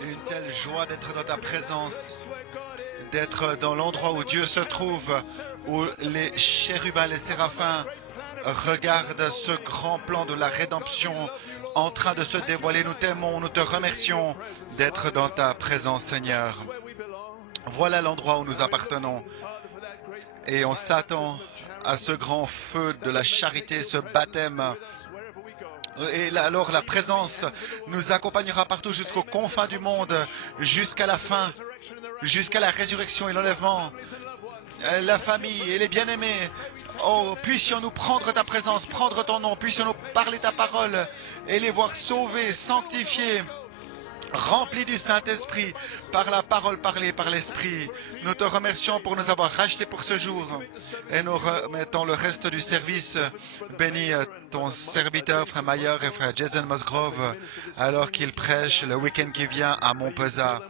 Une telle joie d'être dans ta présence, d'être dans l'endroit où Dieu se trouve, où les chérubins, les séraphins regardent ce grand plan de la rédemption en train de se dévoiler. Nous t'aimons, nous te remercions d'être dans ta présence, Seigneur. Voilà l'endroit où nous appartenons. Et on s'attend à ce grand feu de la charité, ce baptême. Et alors la présence nous accompagnera partout jusqu'aux confins du monde, jusqu'à la fin, jusqu'à la résurrection et l'enlèvement. La famille et les bien-aimés. Oh, puissions-nous prendre ta présence, prendre ton nom, puissions-nous parler ta parole et les voir sauvés, sanctifiés, remplis du Saint-Esprit, par la parole parlée, par l'Esprit. Nous te remercions pour nous avoir rachetés pour ce jour et nous remettons le reste du service. Bénis ton serviteur, frère Mayer et frère Jason Musgrove, alors qu'ils prêchent le week-end qui vient à Montpezat.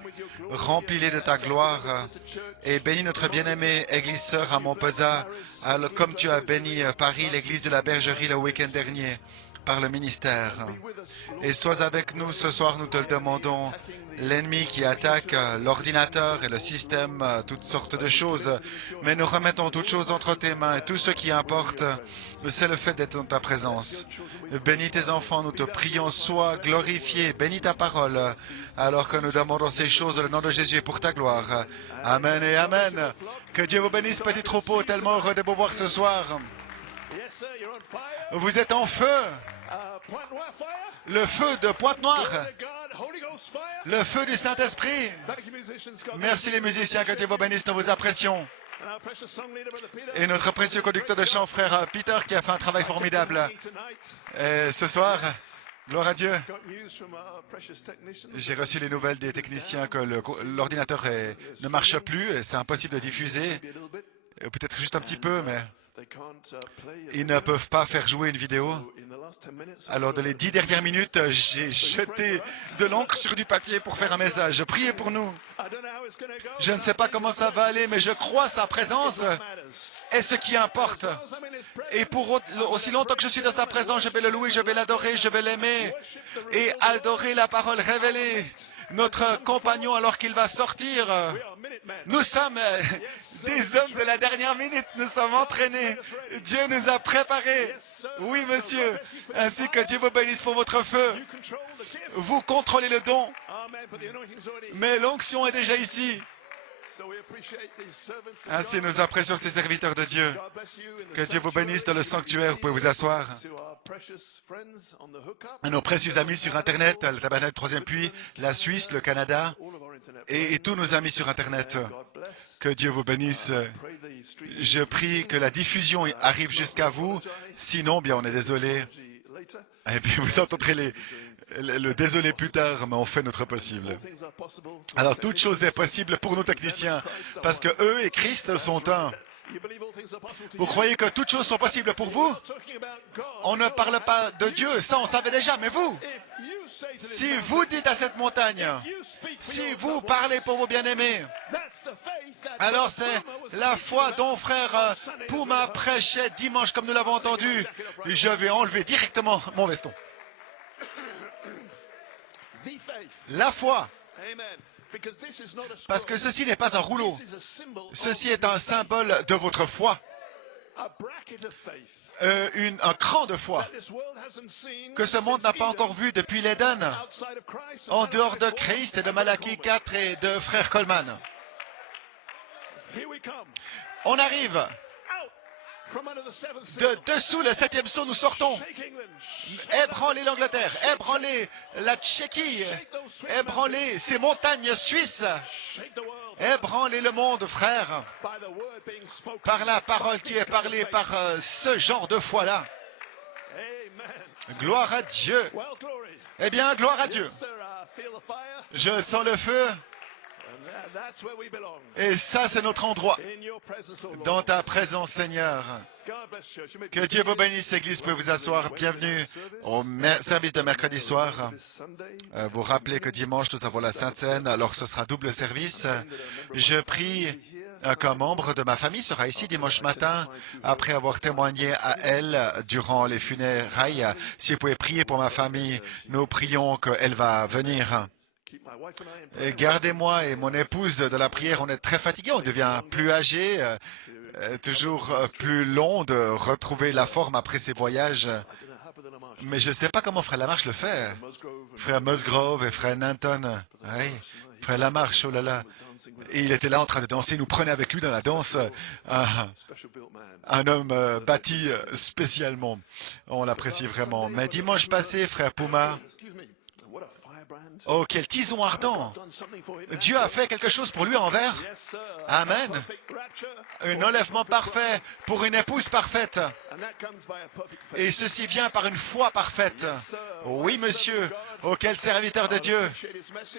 Remplis-les de ta gloire et bénis notre bien-aimée Église Sœur à Montpezat, comme tu as béni Paris, l'Église de la Bergerie le week-end dernier, par le ministère. Et sois avec nous ce soir, nous te le demandons. L'ennemi qui attaque l'ordinateur et le système, toutes sortes de choses. Mais nous remettons toutes choses entre tes mains. Et tout ce qui importe, c'est le fait d'être dans ta présence. Bénis tes enfants, nous te prions, sois glorifié. Bénis ta parole, alors que nous demandons ces choses dans le nom de Jésus et pour ta gloire. Amen et Amen. Que Dieu vous bénisse, petit troupeau, tellement heureux de vous voir ce soir. Vous êtes en feu. Le feu de Pointe-Noire. Le feu du Saint-Esprit. Merci les musiciens, que Dieu vous bénisse, nous vous apprécions. Et notre précieux conducteur de chant, frère Peter, qui a fait un travail formidable. Et ce soir, gloire à Dieu. J'ai reçu les nouvelles des techniciens que l'ordinateur ne marche plus et c'est impossible de diffuser. Peut-être juste un petit peu, mais ils ne peuvent pas faire jouer une vidéo. Alors, dans les 10 dernières minutes, j'ai jeté de l'encre sur du papier pour faire un message. Priez pour nous. Je ne sais pas comment ça va aller, mais je crois sa présence est ce qui importe. Et pour aussi longtemps que je suis dans sa présence, je vais le louer, je vais l'adorer, je vais l'aimer et adorer la parole révélée. Notre compagnon, alors qu'il va sortir, nous sommes des hommes de la dernière minute, nous sommes entraînés. Dieu nous a préparés. Oui, monsieur. Ainsi que Dieu vous bénisse pour votre feu. Vous contrôlez le don, mais l'onction est déjà ici. Ainsi, nous apprécions ces serviteurs de Dieu. Que Dieu vous bénisse dans le sanctuaire. Vous pouvez vous asseoir. À nos précieux amis sur Internet, le Tabernacle 3e Puits, la Suisse, le Canada et tous nos amis sur Internet. Que Dieu vous bénisse. Je prie que la diffusion arrive jusqu'à vous. Sinon, bien, on est désolé. Et puis, vous entendrez le désolé plus tard, mais on fait notre possible. Alors, toute chose est possible pour nos techniciens, parce que eux et Christ sont un. Vous croyez que toutes choses sont possibles pour vous? On ne parle pas de Dieu, ça on savait déjà, mais vous, si vous dites à cette montagne, si vous parlez pour vos bien-aimés, alors c'est la foi dont frère Pouma prêchait dimanche comme nous l'avons entendu. Je vais enlever directement mon veston. La foi. Parce que ceci n'est pas un rouleau. Ceci est un symbole de votre foi. Un cran de foi que ce monde n'a pas encore vu depuis l'Éden, en dehors de Christ et de Malachie 4 et de frère Coleman. On arrive. De dessous le 7e sceau, nous sortons. Ébranlez l'Angleterre, ébranlez la Tchéquie, ébranlez ces montagnes suisses, ébranlez le monde, frère, par la parole qui est parlée, par ce genre de foi-là. Gloire à Dieu. Eh bien, gloire à Dieu. Je sens le feu. Et ça, c'est notre endroit, dans ta présence, Seigneur. Que Dieu vous bénisse, Église, vous pouvez vous asseoir. Bienvenue au service de mercredi soir. Vous rappelez que dimanche, nous avons la Sainte Seine, alors ce sera double service. Je prie qu'un membre de ma famille sera ici dimanche matin après avoir témoigné à elle durant les funérailles. Si vous pouvez prier pour ma famille, nous prions qu'elle va venir. Et gardez-moi et mon épouse de la prière. On est très fatigués, on devient plus âgé, toujours plus long de retrouver la forme après ces voyages. Mais je ne sais pas comment Frère Lamarche le fait. Frère Musgrove et Frère Nanton. Oui, Frère Lamarche, oh là là. Et il était là en train de danser, il nous prenait avec lui dans la danse. Un homme bâti spécialement. On l'apprécie vraiment. Mais dimanche passé, Frère Puma, oh, quel tison ardent! Dieu a fait quelque chose pour lui en envers. Amen. Un enlèvement parfait pour une épouse parfaite. Et ceci vient par une foi parfaite. Oui, monsieur. Oh, quel serviteur de Dieu.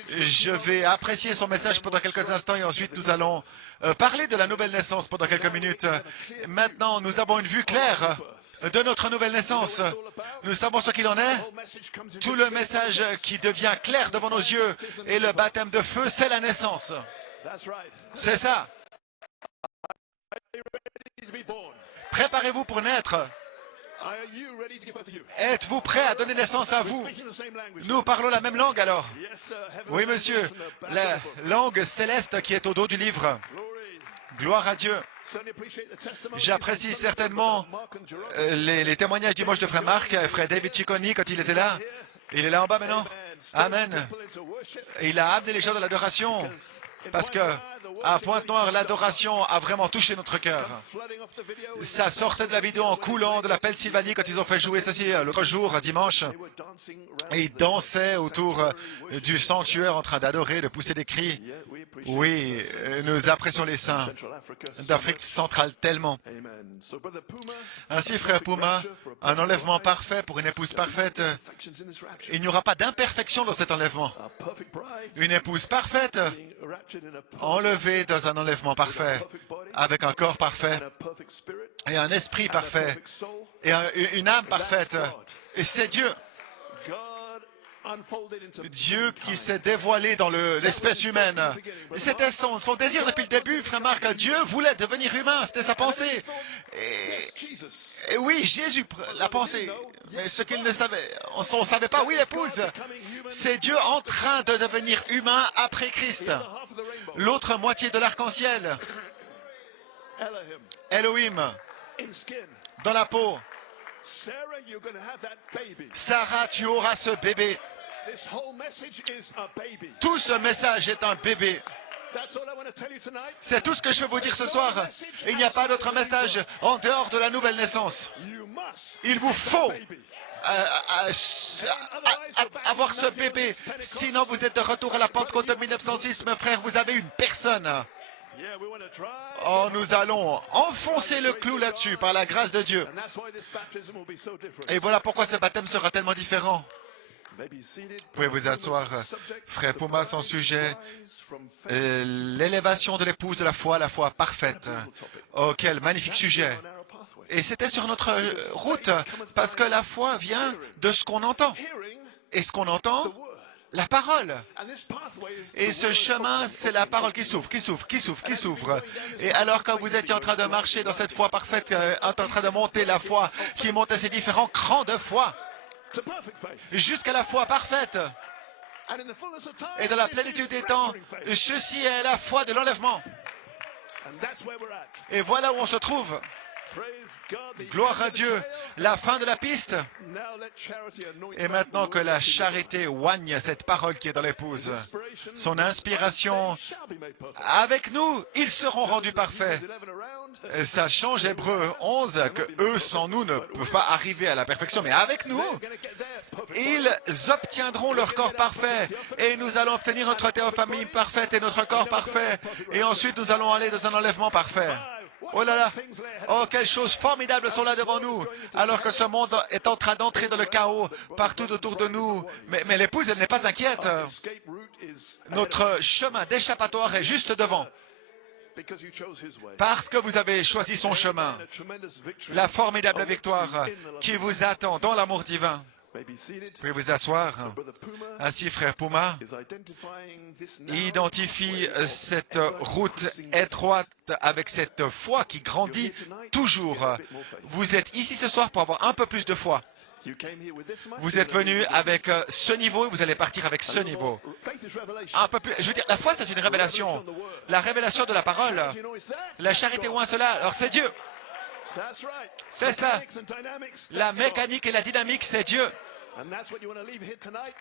Je vais apprécier son message pendant quelques instants et ensuite nous allons parler de la nouvelle naissance pendant quelques minutes. Maintenant, nous avons une vue claire de notre nouvelle naissance. Nous savons ce qu'il en est. Tout le message qui devient clair devant nos yeux et le baptême de feu, c'est la naissance. C'est ça. Préparez-vous pour naître. Êtes-vous prêt à donner naissance à vous? Nous parlons la même langue alors. Oui, monsieur. La langue céleste qui est au dos du livre. Gloire à Dieu. J'apprécie certainement les témoignages dimanche de Frère Marc et Frère David Ciccone quand il était là. Il est là en bas maintenant. Amen. Et il a amené les gens de l'adoration. Parce que à Pointe-Noire, l'adoration a vraiment touché notre cœur. Ça sortait de la vidéo en coulant de la Pennsylvanie quand ils ont fait jouer ceci l'autre jour, dimanche. Et ils dansaient autour du sanctuaire en train d'adorer, de pousser des cris. Oui, nous apprécions les saints d'Afrique centrale tellement. Ainsi, Frère Puma, un enlèvement parfait pour une épouse parfaite. Il n'y aura pas d'imperfection dans cet enlèvement. Une épouse parfaite, enlevée dans un enlèvement parfait, avec un corps parfait, et un esprit parfait, et une âme parfaite. Et c'est Dieu. Dieu qui s'est dévoilé dans l'espèce humaine. C'était son désir depuis le début, Frère Marc. Dieu voulait devenir humain, c'était sa pensée. Et oui, Jésus l'a pensé. Mais ce qu'il ne savait, on ne savait pas, oui, épouse, c'est Dieu en train de devenir humain après Christ. L'autre moitié de l'arc-en-ciel. Elohim, dans la peau. Sarah, tu auras ce bébé. Tout ce message est un bébé. C'est tout ce que je veux vous dire ce soir. Il n'y a pas d'autre message en dehors de la nouvelle naissance. Il vous faut avoir ce bébé. Sinon, vous êtes de retour à la Pentecôte de 1906, mes frères. Vous avez une personne. Oh, nous allons enfoncer le clou là-dessus par la grâce de Dieu. Et voilà pourquoi ce baptême sera tellement différent. Vous pouvez vous asseoir. Frère Puma, son sujet, l'élévation de l'épouse de la foi parfaite. Oh, quel magnifique sujet. Et c'était sur notre route, parce que la foi vient de ce qu'on entend. Et ce qu'on entend, la parole. Et ce chemin, c'est la parole qui s'ouvre, qui s'ouvre, qui s'ouvre, qui s'ouvre. Et alors quand vous étiez en train de marcher dans cette foi parfaite, en train de monter la foi, qui monte à ces différents crans de foi, jusqu'à la foi parfaite. Et dans la plénitude des temps, ceci est la foi de l'enlèvement. Et voilà où on se trouve. Gloire à Dieu. La fin de la piste. Et maintenant que la charité oigne cette parole qui est dans l'épouse, son inspiration, avec nous, ils seront rendus parfaits. Et ça change Hébreux 11, que eux sans nous ne peuvent pas arriver à la perfection, mais avec nous, ils obtiendront leur corps parfait. Et nous allons obtenir notre théophanie parfaite et notre corps parfait. Et ensuite, nous allons aller dans un enlèvement parfait. Oh là là! Oh, quelles choses formidables sont là devant nous, alors que ce monde est en train d'entrer dans le chaos partout autour de nous. Mais l'épouse, elle n'est pas inquiète. Notre chemin d'échappatoire est juste devant. Parce que vous avez choisi son chemin. La formidable victoire qui vous attend dans l'amour divin. Vous pouvez vous asseoir. Ainsi, frère Puma identifie cette route étroite avec cette foi qui grandit toujours. Vous êtes ici ce soir pour avoir un peu plus de foi. Vous êtes venu avec ce niveau et vous allez partir avec ce niveau. Un peu plus. Je veux dire, la foi, c'est une révélation. La révélation de la parole. La charité ou un cela, alors c'est Dieu. C'est ça. La mécanique et la dynamique, c'est Dieu.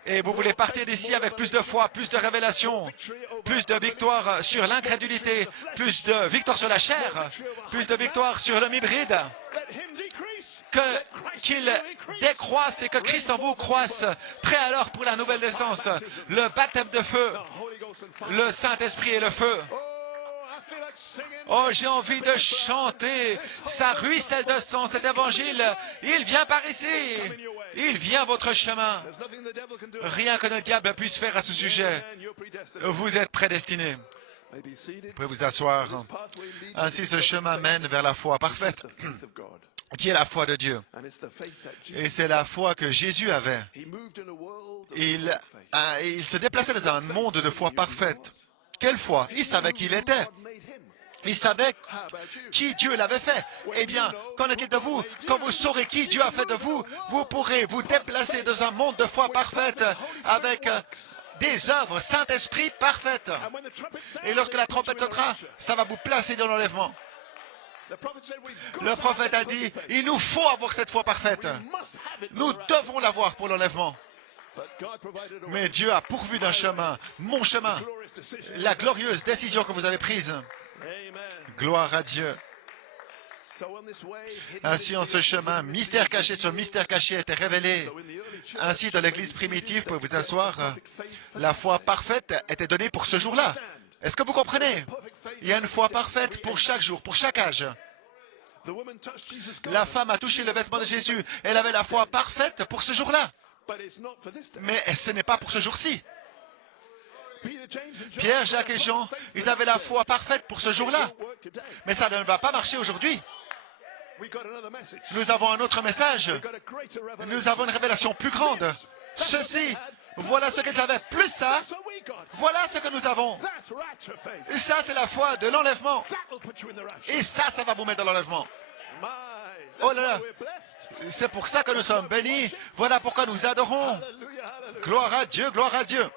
Et vous voulez partir d'ici avec plus de foi, plus de révélation, plus de victoire sur l'incrédulité, plus de victoire sur la chair, plus de victoire sur l'homme hybride. Qu'il décroisse et que Christ en vous croisse. Prêt alors pour la nouvelle naissance, le baptême de feu, le Saint-Esprit et le feu. Oh, j'ai envie de chanter. Ça ruisselle de sang, cet évangile. Il vient par ici. Il vient à votre chemin. Rien que le diable puisse faire à ce sujet. Vous êtes prédestinés. Vous pouvez vous asseoir. Ainsi, ce chemin mène vers la foi parfaite, qui est la foi de Dieu. Et c'est la foi que Jésus avait. Il se déplaçait dans un monde de foi parfaite. Quelle foi? Il savait qui il était. Il savait qui Dieu l'avait fait. Eh bien, qu'en est-il de vous? Quand vous saurez qui Dieu a fait de vous, vous pourrez vous déplacer dans un monde de foi parfaite avec des œuvres Saint-Esprit parfaites. Et lorsque la trompette sonnera, ça va vous placer dans l'enlèvement. Le prophète a dit, il nous faut avoir cette foi parfaite. Nous devons l'avoir pour l'enlèvement. Mais Dieu a pourvu d'un chemin, mon chemin, la glorieuse décision que vous avez prise. Gloire à Dieu. Ainsi, en ce chemin, mystère caché sur mystère caché a été révélé. Ainsi, dans l'Église primitive, vous pouvez vous asseoir, la foi parfaite était donnée pour ce jour-là. Est-ce que vous comprenez? Il y a une foi parfaite pour chaque jour, pour chaque âge. La femme a touché le vêtement de Jésus. Elle avait la foi parfaite pour ce jour-là. Mais ce n'est pas pour ce jour-ci. Pierre, Jacques et Jean, ils avaient la foi parfaite pour ce jour-là. Mais ça ne va pas marcher aujourd'hui. Nous avons un autre message. Nous avons une révélation plus grande. Ceci, voilà ce qu'ils avaient. Plus ça, voilà ce que nous avons. Et ça, c'est la foi de l'enlèvement. Et ça va vous mettre dans l'enlèvement. Oh là là. C'est pour ça que nous sommes bénis. Voilà pourquoi nous adorons. Gloire à Dieu, gloire à Dieu.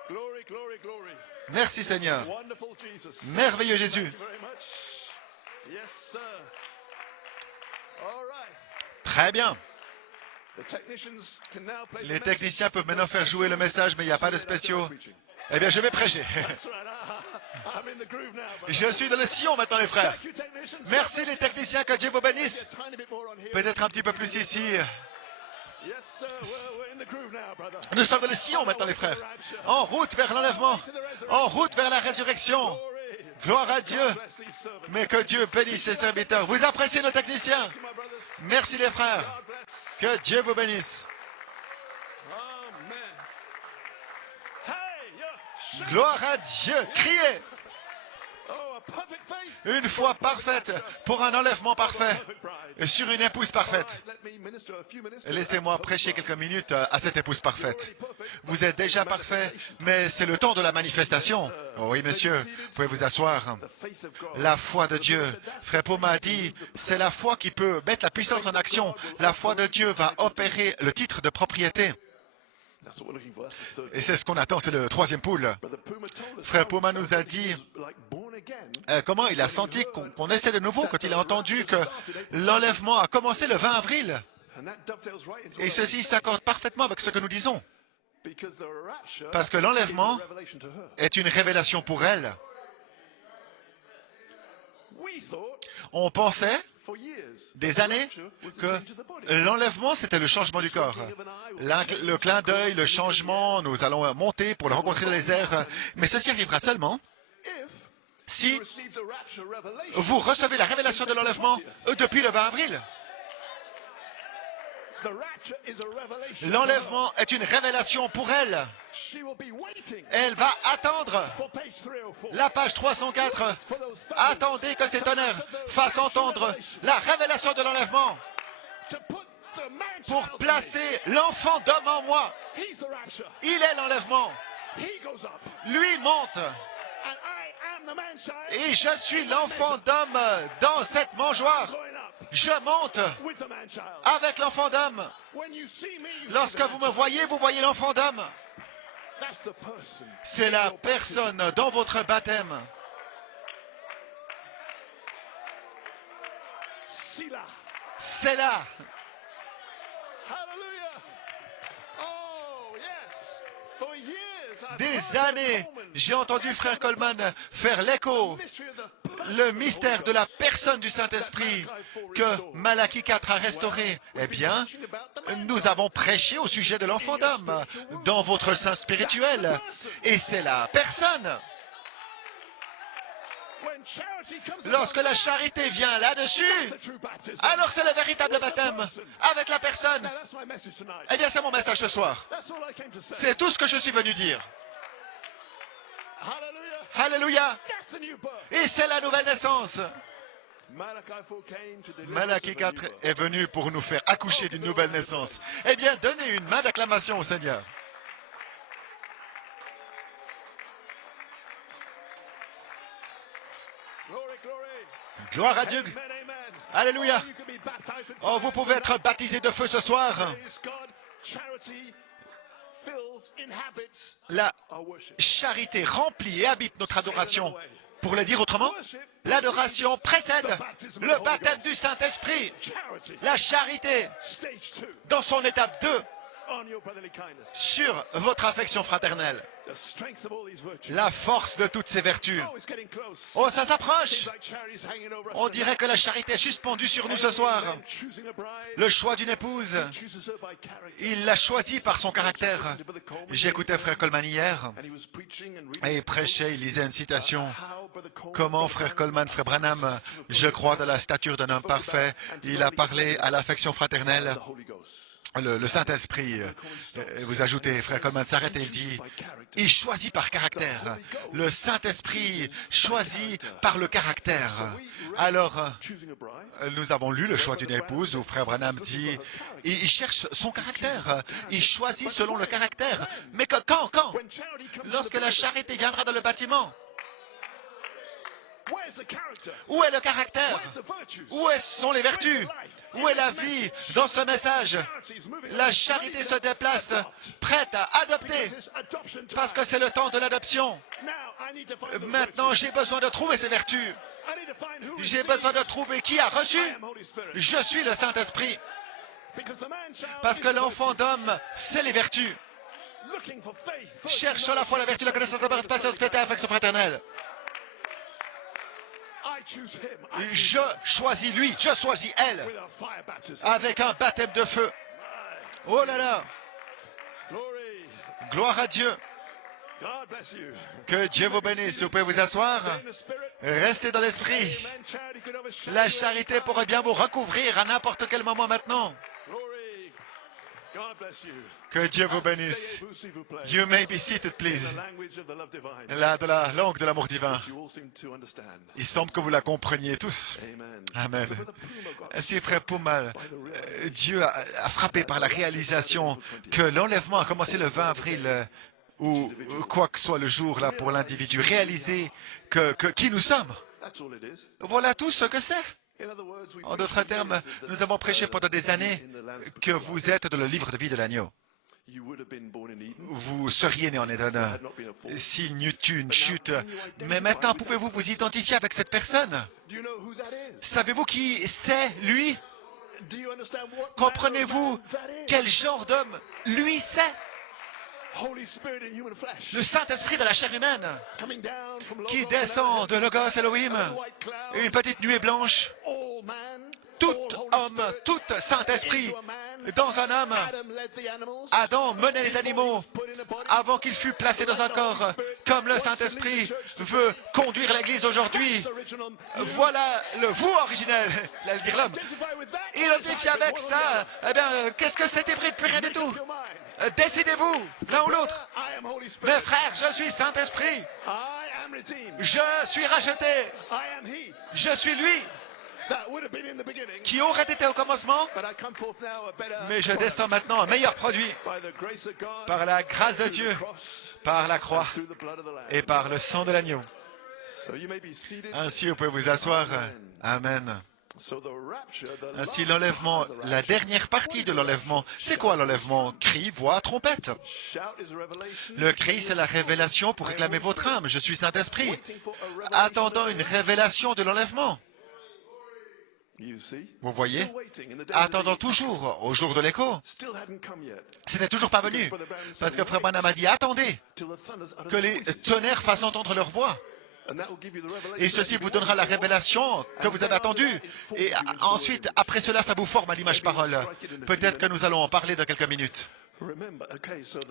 Merci Seigneur. Merveilleux Jésus. Très bien. Les techniciens peuvent maintenant faire jouer le message, mais il n'y a pas de spéciaux. Eh bien, je vais prêcher. Je suis dans le sillon maintenant, les frères. Merci les techniciens, que Dieu vous bénisse. Peut-être un petit peu plus ici. Nous sommes dans le sillon maintenant, les frères. En route vers l'enlèvement. En route vers la résurrection. Gloire à Dieu. Mais que Dieu bénisse ses serviteurs. Vous appréciez nos techniciens? Merci les frères. Que Dieu vous bénisse. Gloire à Dieu. Criez. Une foi parfaite pour un enlèvement parfait sur une épouse parfaite. Laissez-moi prêcher quelques minutes à cette épouse parfaite. Vous êtes déjà parfait, mais c'est le temps de la manifestation. Oh oui, monsieur, vous pouvez vous asseoir. La foi de Dieu. Frère Paul m'a dit, c'est la foi qui peut mettre la puissance en action. La foi de Dieu va opérer le titre de propriété. Et c'est ce qu'on attend, c'est le troisième pool. Frère Puma nous a dit comment il a senti qu'on essaie de nouveau quand il a entendu que l'enlèvement a commencé le 20 avril. Et ceci s'accorde parfaitement avec ce que nous disons. Parce que l'enlèvement est une révélation pour elle. On pensait des années que l'enlèvement, c'était le changement du corps. Le clin d'œil, le changement, nous allons monter pour le rencontrer dans les airs. Mais ceci arrivera seulement si vous recevez la révélation de l'enlèvement depuis le 20 avril. L'enlèvement est une révélation pour elle. Elle va attendre la page 304. Attendez que cet honneur fasse entendre la révélation de l'enlèvement pour placer l'enfant d'homme en moi. Il est l'enlèvement. Lui monte. Et je suis l'enfant d'homme dans cette mangeoire. Je monte avec l'enfant d'homme. Lorsque vous me voyez, vous voyez l'enfant d'homme. C'est la personne dans votre baptême. C'est là. Des années, j'ai entendu Frère Coleman faire l'écho, le mystère de la personne du Saint-Esprit que Malachie 4 a restauré. Eh bien, nous avons prêché au sujet de l'enfant d'homme dans votre sein spirituel. Et c'est la personne. Lorsque la charité vient là-dessus, alors c'est le véritable baptême avec la personne. Eh bien, c'est mon message ce soir. C'est tout ce que je suis venu dire. Alléluia. Et c'est la nouvelle naissance. Malachie 4 est venu pour nous faire accoucher d'une nouvelle naissance. Eh bien, donnez une main d'acclamation au Seigneur. Gloire à Dieu. Alléluia. Oh, vous pouvez être baptisé de feu ce soir. La charité remplit et habite notre adoration. Pour le dire autrement, l'adoration précède le baptême du Saint-Esprit. La charité, dans son étape 2, sur votre affection fraternelle. La force de toutes ces vertus. Oh, ça s'approche. On dirait que la charité est suspendue sur nous ce soir. Le choix d'une épouse, il l'a choisi par son caractère. J'écoutais Frère Coleman hier, et il prêchait, il lisait une citation. Comment Frère Coleman, Frère Branham, je crois de la stature d'un homme parfait. Il a parlé à l'affection fraternelle. Le Saint-Esprit, vous ajoutez, Frère Coleman s'arrête et il dit, il choisit par caractère. Le Saint-Esprit choisit par le caractère. Alors, nous avons lu le choix d'une épouse où Frère Branham dit, il cherche son caractère. Il choisit selon le caractère. Mais quand? Lorsque la charité viendra dans le bâtiment. Où est le caractère? Où sont les vertus? Où est la vie dans ce message? La charité se déplace, prête à adopter, parce que c'est le temps de l'adoption. Maintenant, j'ai besoin de trouver ces vertus. J'ai besoin de trouver qui a reçu. Je suis le Saint-Esprit. Parce que l'enfant d'homme, c'est les vertus. Cherchons la foi, la vertu, la connaissance, la patience, piété, affection fraternelle. Je choisis lui, je choisis elle, avec un baptême de feu. Oh là là! Gloire à Dieu. Que Dieu vous bénisse. Vous pouvez vous asseoir. Restez dans l'esprit. La charité pourrait bien vous recouvrir à n'importe quel moment maintenant. Que Dieu vous bénisse. You may be seated, please. Là, de la langue de l'amour divin. Il semble que vous la compreniez tous. Amen. Ainsi, frère Poumal, Dieu a frappé par la réalisation que l'enlèvement a commencé le 20 avril ou quoi que soit le jour là pour l'individu. Réaliser qui nous sommes. Voilà tout ce que c'est. En d'autres termes, nous avons prêché pendant des années que vous êtes dans le livre de vie de l'agneau. Vous seriez né en Éden s'il n'y eût eu une chute. Mais maintenant, pouvez-vous vous identifier avec cette personne? Savez-vous qui c'est, lui? Comprenez-vous quel genre d'homme lui c'est? Le Saint-Esprit de la chair humaine qui descend de Logos Elohim, une petite nuée blanche, tout homme, tout Saint-Esprit dans un homme. Adam menait les animaux avant qu'il fût placé dans un corps, comme le Saint-Esprit veut conduire l'Église aujourd'hui. Voilà le vous originel, allait dire l'homme. Identifié avec ça, eh bien, qu'est-ce que c'est hybride? Plus rien du tout. Décidez-vous, l'un ou l'autre. Mais frère, je suis Saint-Esprit. Je suis racheté. Je suis lui. qui aurait été au commencement, mais je descends maintenant un meilleur produit par la grâce de Dieu, par la croix et par le sang de l'agneau. Ainsi, vous pouvez vous asseoir. Amen. Ainsi, l'enlèvement, la dernière partie de l'enlèvement, c'est quoi l'enlèvement? Cri, voix, trompette. Le cri, c'est la révélation pour réclamer votre âme. Je suis Saint-Esprit, attendant une révélation de l'enlèvement. Vous voyez? Attendant toujours au jour de l'écho. C'était toujours pas venu. Parce que Frère Branham a dit, attendez que les tonnerres fassent entendre leur voix. Et ceci vous donnera la révélation que vous avez attendue. Et ensuite, après cela, ça vous forme à l'image parole. Peut-être que nous allons en parler dans quelques minutes.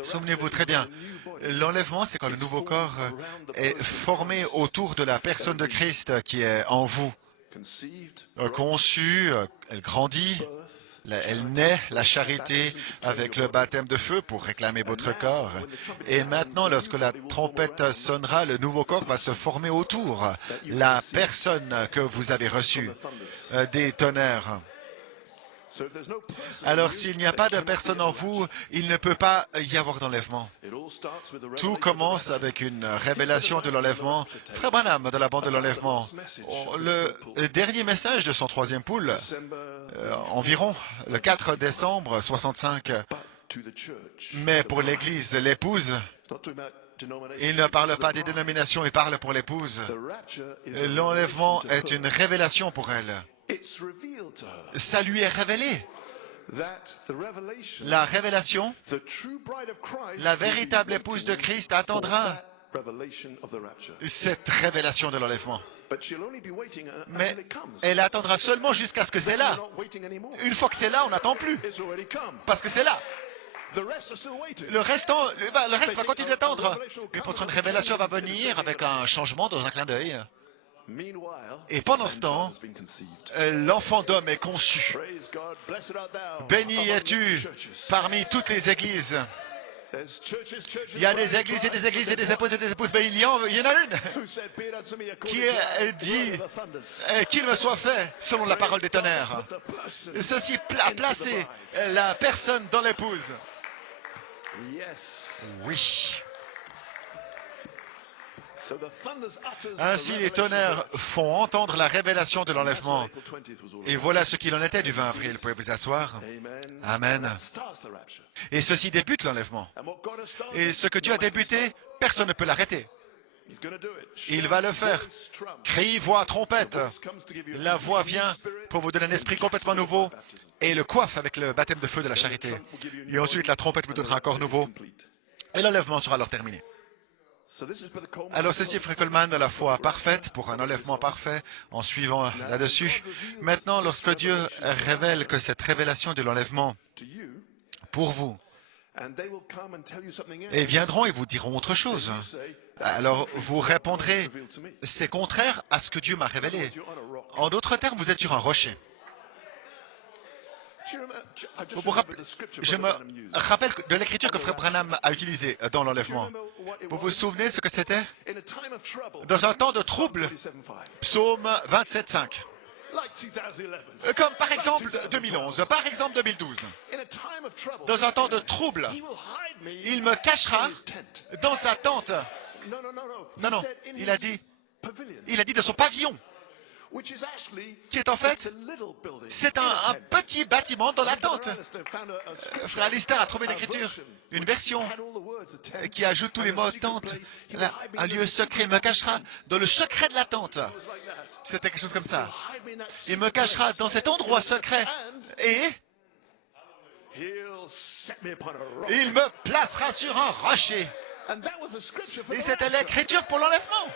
Souvenez-vous très bien, l'enlèvement, c'est quand le nouveau corps est formé autour de la personne de Christ qui est en vous. Conçue, elle grandit, elle naît, la charité, avec le baptême de feu pour réclamer votre corps. Et maintenant, lorsque la trompette sonnera, le nouveau corps va se former autour, la personne que vous avez reçue, des tonnerres. Alors, s'il n'y a pas de personne en vous, il ne peut pas y avoir d'enlèvement. Tout commence avec une révélation de l'enlèvement. Frère Branham, de la bande de l'enlèvement, le dernier message de son troisième poule, environ le 4 décembre 65, mais pour l'Église, l'épouse, il ne parle pas des dénominations, il parle pour l'épouse. L'enlèvement est une révélation pour elle. Ça lui est révélé. La révélation, la véritable épouse de Christ attendra cette révélation de l'enlèvement. Mais elle attendra seulement jusqu'à ce que c'est là. Une fois que c'est là, on n'attend plus. Parce que c'est là. Le reste va continuer d'attendre. Et pour une révélation va venir avec un changement dans un clin d'œil. Et pendant ce temps, l'enfant d'homme est conçu. Béni es-tu parmi toutes les églises. Il y a des églises et des églises et des épouses et des épouses, mais il y en a une qui dit qu'il me soit fait selon la parole des tonnerres. Ceci a placé la personne dans l'épouse. Oui. Ainsi, les tonnerres font entendre la révélation de l'enlèvement. Et voilà ce qu'il en était du 20 avril. Vous pouvez vous asseoir. Amen. Et ceci débute l'enlèvement. Et ce que Dieu a débuté, personne ne peut l'arrêter. Il va le faire. Cri, voix, trompette. La voix vient pour vous donner un esprit complètement nouveau et le coiffe avec le baptême de feu de la charité. Et ensuite, la trompette vous donnera un corps nouveau. Et l'enlèvement sera alors terminé. Alors ceci est Frère Coleman de la foi parfaite pour un enlèvement parfait en suivant là-dessus. Maintenant, lorsque Dieu révèle que cette révélation de l'enlèvement pour vous, et viendront et vous diront autre chose. Alors vous répondrez, c'est contraire à ce que Dieu m'a révélé. En d'autres termes, vous êtes sur un rocher. Je me rappelle de l'écriture que Frère Branham a utilisée dans l'enlèvement. Vous vous souvenez ce que c'était? Dans un temps de trouble, psaume 27.5. Comme par exemple 2011, par exemple 2012. Dans un temps de trouble, il me cachera dans sa tente. Non, il a dit de son pavillon, qui est en fait, c'est un petit bâtiment dans la tente. Frère Alistair a trouvé une écriture, une version qui ajoute tous les mots tente. Là, un lieu secret, il me cachera dans le secret de la tente. C'était quelque chose comme ça. Il me cachera dans cet endroit secret et il me placera sur un rocher. Et c'était l'écriture pour l'enlèvement.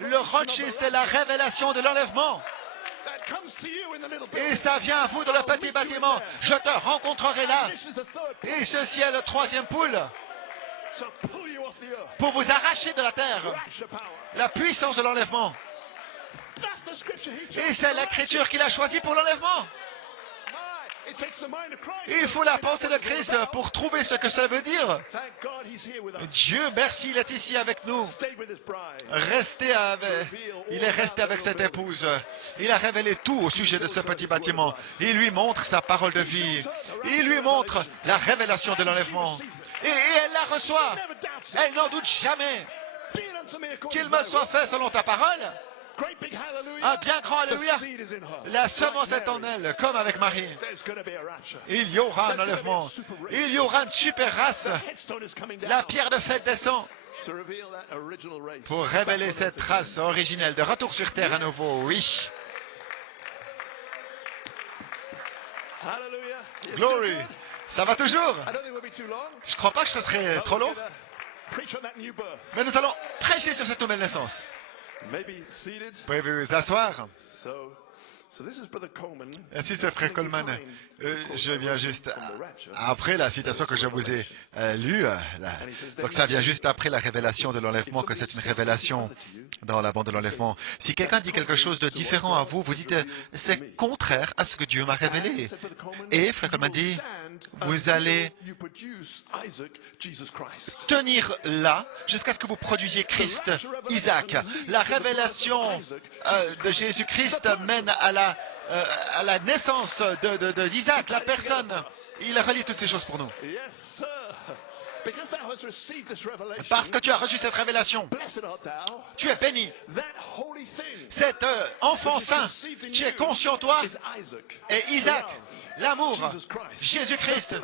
Le rocher, c'est la révélation de l'enlèvement. Et ça vient à vous dans le petit bâtiment. Je te rencontrerai là. Et ceci est le troisième poule pour vous arracher de la terre. La puissance de l'enlèvement. Et c'est l'écriture qu'il a choisie pour l'enlèvement. Il faut la pensée de Christ pour trouver ce que cela veut dire. Dieu, merci, il est ici avec nous. Il est resté avec cette épouse. Il a révélé tout au sujet de ce petit bâtiment. Il lui montre sa parole de vie. Il lui montre la révélation de l'enlèvement. Et elle la reçoit. Elle n'en doute jamais. Qu'il me soit fait selon ta parole. Un bien grand alléluia. La semence est en elle, comme avec Marie. Il y aura un enlèvement. Il y aura une super race. La pierre de fête descend pour révéler cette race originelle de retour sur terre à nouveau. Oui. Glory. Ça va toujours? Je ne crois pas que ce serait trop long. Mais nous allons prêcher sur cette nouvelle naissance. Vous pouvez vous asseoir. Ainsi, c'est frère Coleman. Je viens juste après la citation que je vous ai lue. Donc, ça vient juste après la révélation de l'enlèvement, que c'est une révélation dans la bande de l'enlèvement. Si quelqu'un dit quelque chose de différent à vous, vous dites c'est contraire à ce que Dieu m'a révélé. Et frère Coleman dit vous allez tenir là jusqu'à ce que vous produisiez Christ, Isaac. La révélation de Jésus-Christ mène à la naissance d'Isaac, la personne. Il relie toutes ces choses pour nous. Parce que tu as reçu cette révélation, tu es béni. Cet enfant saint, tu es conscient toi, et Isaac, l'amour, Jésus-Christ,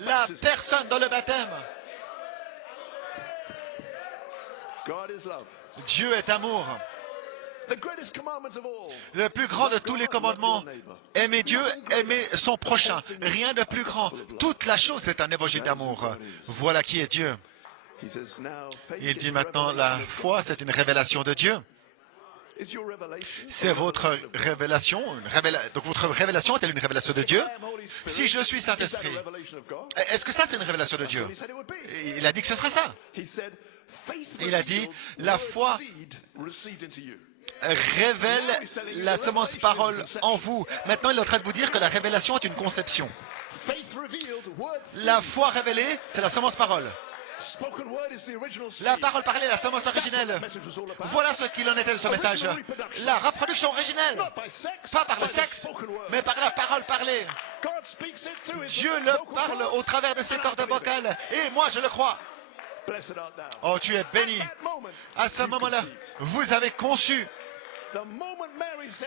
la personne dans le baptême. Dieu est amour. Le plus grand de tous les commandements, aimer Dieu, aimer son prochain. Rien de plus grand. Toute la chose est un évangile d'amour. Voilà qui est Dieu. Il dit maintenant, la foi, c'est une révélation de Dieu. C'est votre révélation. Donc votre révélation est-elle une révélation de Dieu? Si je suis Saint-Esprit, est-ce que ça c'est une révélation de Dieu? Il a dit que ce sera ça. Il a dit, la foi révèle la semence parole en vous. Maintenant, il est en train de vous dire que la révélation est une conception. La foi révélée, c'est la semence parole. La parole parlée est la semence originelle. Voilà ce qu'il en était de ce message. La reproduction originelle. Pas par le sexe, mais par la parole parlée. Dieu le parle au travers de ses cordes vocales. Et moi, je le crois. Oh, tu es béni. À ce moment-là, vous avez conçu.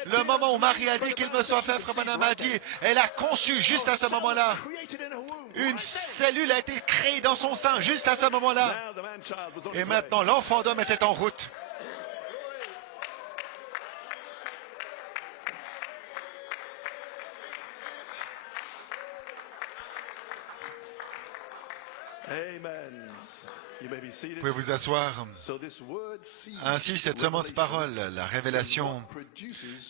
Le moment où Marie a dit qu'il me soit fait, Frère Branham a dit, elle a conçu juste à ce moment-là. Une cellule a été créée dans son sein juste à ce moment-là. Et maintenant, l'enfant d'homme était en route. Vous pouvez vous asseoir. Ainsi, cette semence parole, la révélation,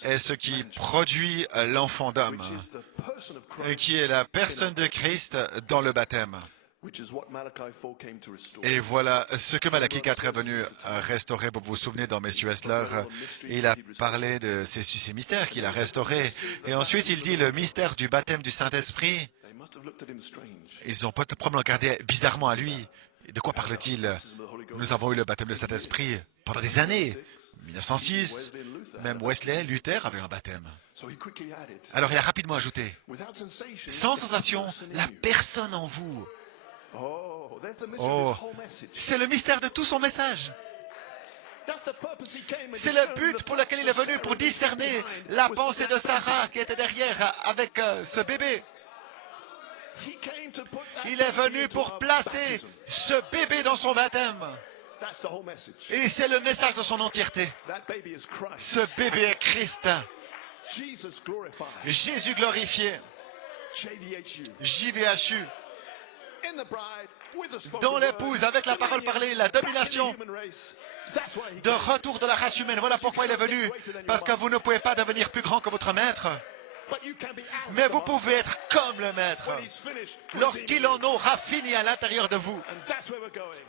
est ce qui produit l'enfant d'homme, et qui est la personne de Christ dans le baptême. Et voilà ce que Malachie 4 est venu restaurer. Vous vous souvenez, dans Messieurs Hessler, il a parlé de ces mystères qu'il a restaurés. Et ensuite, il dit le mystère du baptême du Saint-Esprit. Ils ont probablement regardé bizarrement à lui. De quoi parle-t-il? Nous avons eu le baptême du Saint-Esprit pendant des années. 1906, même Wesley, Luther avaient un baptême. Alors il a rapidement ajouté, sans sensation, la personne en vous. Oh, c'est le mystère de tout son message. C'est le but pour lequel il est venu, pour discerner la pensée de Sarah qui était derrière avec ce bébé. Il est venu pour placer ce bébé dans son baptême. Et c'est le message de son entièreté. Ce bébé est Christ. Jésus glorifié. JVHU. Dans l'épouse, avec la parole parlée, la domination de retour de la race humaine. Voilà pourquoi il est venu. Parce que vous ne pouvez pas devenir plus grand que votre maître. Mais vous pouvez être comme le Maître lorsqu'il en aura fini à l'intérieur de vous.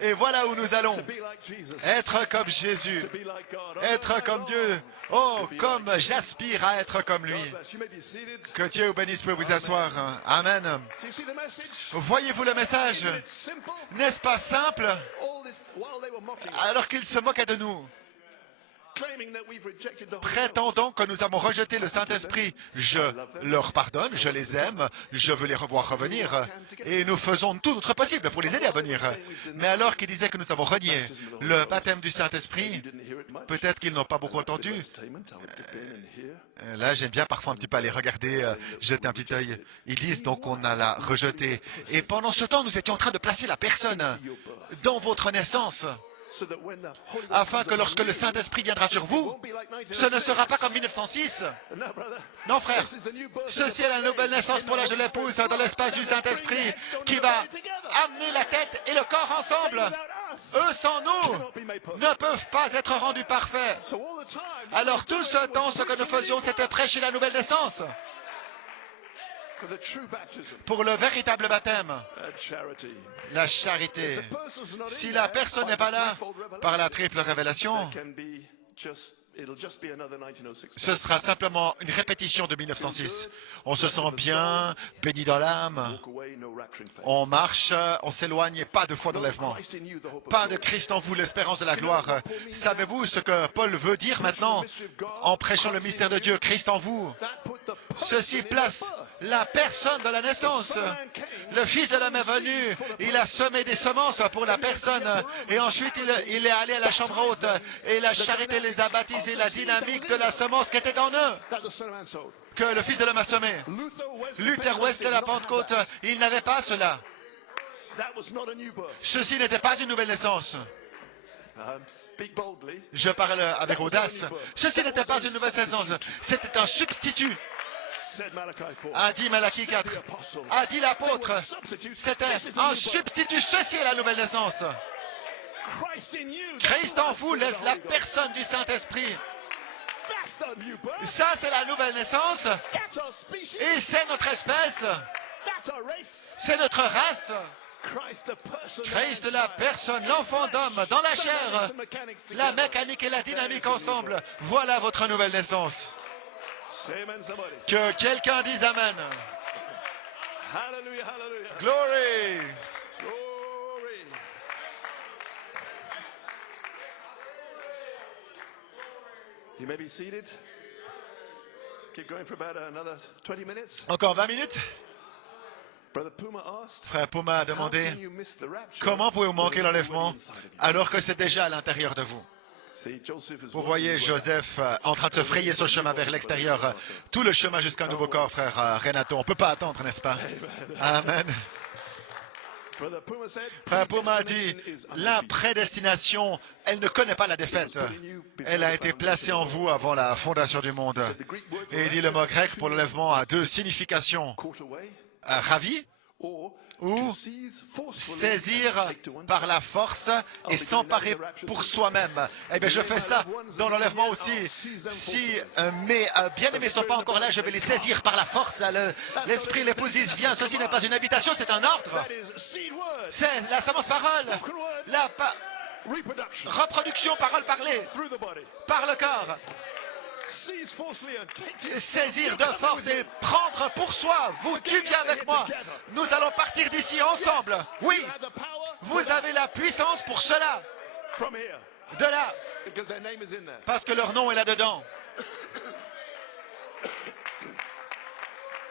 Et voilà où nous allons. Être comme Jésus. Être comme Dieu. Oh, comme j'aspire à être comme lui. Que Dieu vous bénisse, pouvez vous asseoir. Amen. Voyez-vous le message? N'est-ce pas simple? Alors qu'ils se moquaient de nous. Prétendant que nous avons rejeté le Saint-Esprit. Je leur pardonne, je les aime, je veux les revoir revenir et nous faisons tout notre possible pour les aider à venir. Mais alors qu'ils disaient que nous avons renié le baptême du Saint-Esprit, peut-être qu'ils n'ont pas beaucoup entendu. Là, j'aime bien parfois un petit peu aller regarder, jeter un petit œil. Ils disent donc qu'on a la rejeté. Et pendant ce temps, nous étions en train de placer la personne dans votre naissance. Afin que lorsque le Saint-Esprit viendra sur vous, ce ne sera pas comme 1906. Non, frère, ceci est la nouvelle naissance pour l'âge de l'épouse dans l'espace du Saint-Esprit qui va amener la tête et le corps ensemble. Eux, sans nous, ne peuvent pas être rendus parfaits. Alors tout ce temps, ce que nous faisions, c'était prêcher la nouvelle naissance. Pour le véritable baptême, la charité. Si la personne n'est pas là, par la triple révélation, ce sera simplement une répétition de 1906. On se sent bien, béni dans l'âme, on marche, on s'éloigne, pas de foi d'enlèvement. Pas de Christ en vous, l'espérance de la gloire. Savez-vous ce que Paul veut dire maintenant en prêchant le mystère de Dieu, Christ en vous? Ceci place la personne de la naissance. Le Fils de l'homme est venu, il a semé des semences pour la personne et ensuite il est allé à la chambre haute et la charité les a baptisés, la dynamique de la semence qui était en eux, que le Fils de l'homme a semé. Luther West de la Pentecôte, il n'avait pas cela. Ceci n'était pas une nouvelle naissance. Je parle avec audace. Ceci n'était pas une nouvelle naissance, c'était un substitut. A dit Malachie 4, a dit l'apôtre, c'était un substitut. Ceci est la nouvelle naissance. Christ en vous, la personne du Saint-Esprit. Ça, c'est la nouvelle naissance. Et c'est notre espèce. C'est notre race. Christ, la personne, l'enfant d'homme, dans la chair. La mécanique et la dynamique ensemble. Voilà votre nouvelle naissance. Que quelqu'un dise Amen. Glory. You may be seated. Keep going for about another 20 minutes. Encore 20 minutes. Brother Puma asked, Frère Puma a demandé, how can you miss the rapture comment pouvez-vous manquer when it's l'enlèvement already inside of you? alors que c'est déjà à l'intérieur de vous? See, Joseph is Vous walking voyez away. Joseph en train de se frayer son chemin vers l'extérieur, tout le chemin jusqu'à un nouveau corps, frère Renato. On ne peut pas attendre, n'est-ce pas? Amen. Brother Puma said, Frère Puma a dit, predestination is la undefeated. prédestination, elle ne connaît pas la défaite. Elle a été placée en vous avant la fondation du monde. Et il dit le mot grec pour l'enlèvement a deux significations. Caught away, Ravi or ou to seize forcefully saisir and take to oneself. par la force et s'emparer pour soi-même. Eh bien, je fais ça dans l'enlèvement aussi. Si mes bien-aimés ne sont pas encore là, je vais les saisir par la force. L'esprit, l'épouse disent, viens, ceci n'est pas une invitation, c'est un ordre. That is seed word, C'est la semence parole, la reproduction reproduction parole parlée through the body. par le corps. Seize forcefully and take to Saisir de force et prendre pour soi. Vous, tu viens avec moi. Nous allons partir d'ici ensemble. Oui, have the power vous avez la puissance pour cela. from here De là, because their name is in there. parce que leur nom est là-dedans.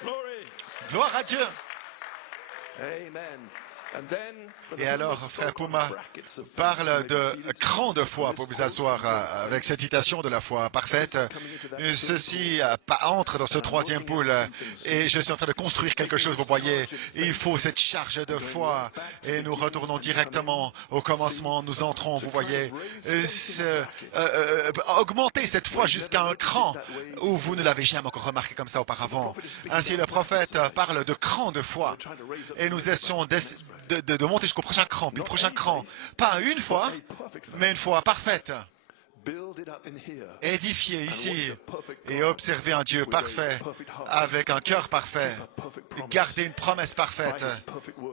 Glory. Gloire à Dieu. Amen. And then, Et alors, frère Puma parle de cran de foi pour vous asseoir avec cette citation de la foi parfaite. Ceci entre dans ce troisième pôle et je suis en train de construire quelque chose, vous voyez. Il faut cette charge de foi et nous retournons directement au commencement, nous entrons, vous voyez. Augmentez cette foi jusqu'à un cran où vous ne l'avez jamais encore remarqué comme ça auparavant. Ainsi, le prophète parle de cran de foi et nous essayons de monter jusqu'au prochain cran, puis au prochain cran. Pas une fois, mais une fois parfaite. édifier ici et observer un Dieu parfait, avec un cœur parfait, garder une promesse parfaite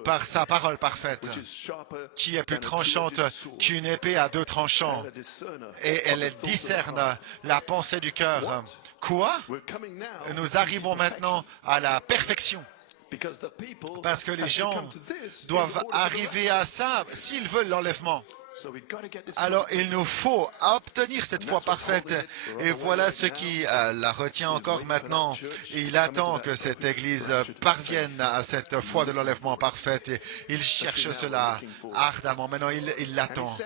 par sa parole parfaite, qui est plus tranchante qu'une épée à deux tranchants, et elle discerne la pensée du cœur. Quoi? Nous arrivons maintenant à la perfection. Parce que les gens doivent arriver à ça s'ils veulent l'enlèvement. Alors, il nous faut obtenir cette foi parfaite. Et voilà ce qui la retient encore maintenant. Il attend que cette Église parvienne à cette foi de l'enlèvement parfaite. Et il cherche cela ardemment. Maintenant, il l'attend.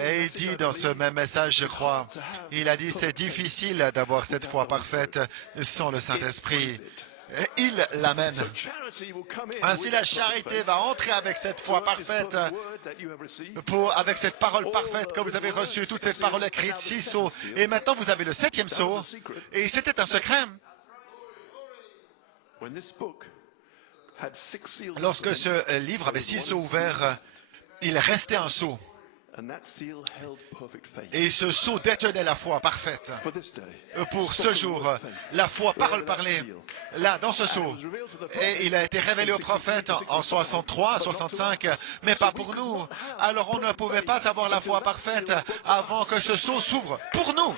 Et il dit dans ce même message, je crois, il a dit, c'est difficile d'avoir cette foi parfaite sans le Saint-Esprit. Il l'amène. Ainsi, la charité va entrer avec cette foi parfaite, avec cette parole parfaite que vous avez reçue, toute cette parole écrite, 6 sceaux. Et maintenant, vous avez le 7e sceau. Et c'était un secret. Lorsque ce livre avait 6 sceaux ouverts, il restait un sceau. Et ce sceau détenait la foi parfaite. Pour ce jour, la foi parole parlée, là, dans ce sceau. Et il a été révélé au prophète en 63, 65, mais pas pour nous. Alors on ne pouvait pas savoir la foi parfaite avant que ce sceau s'ouvre pour nous.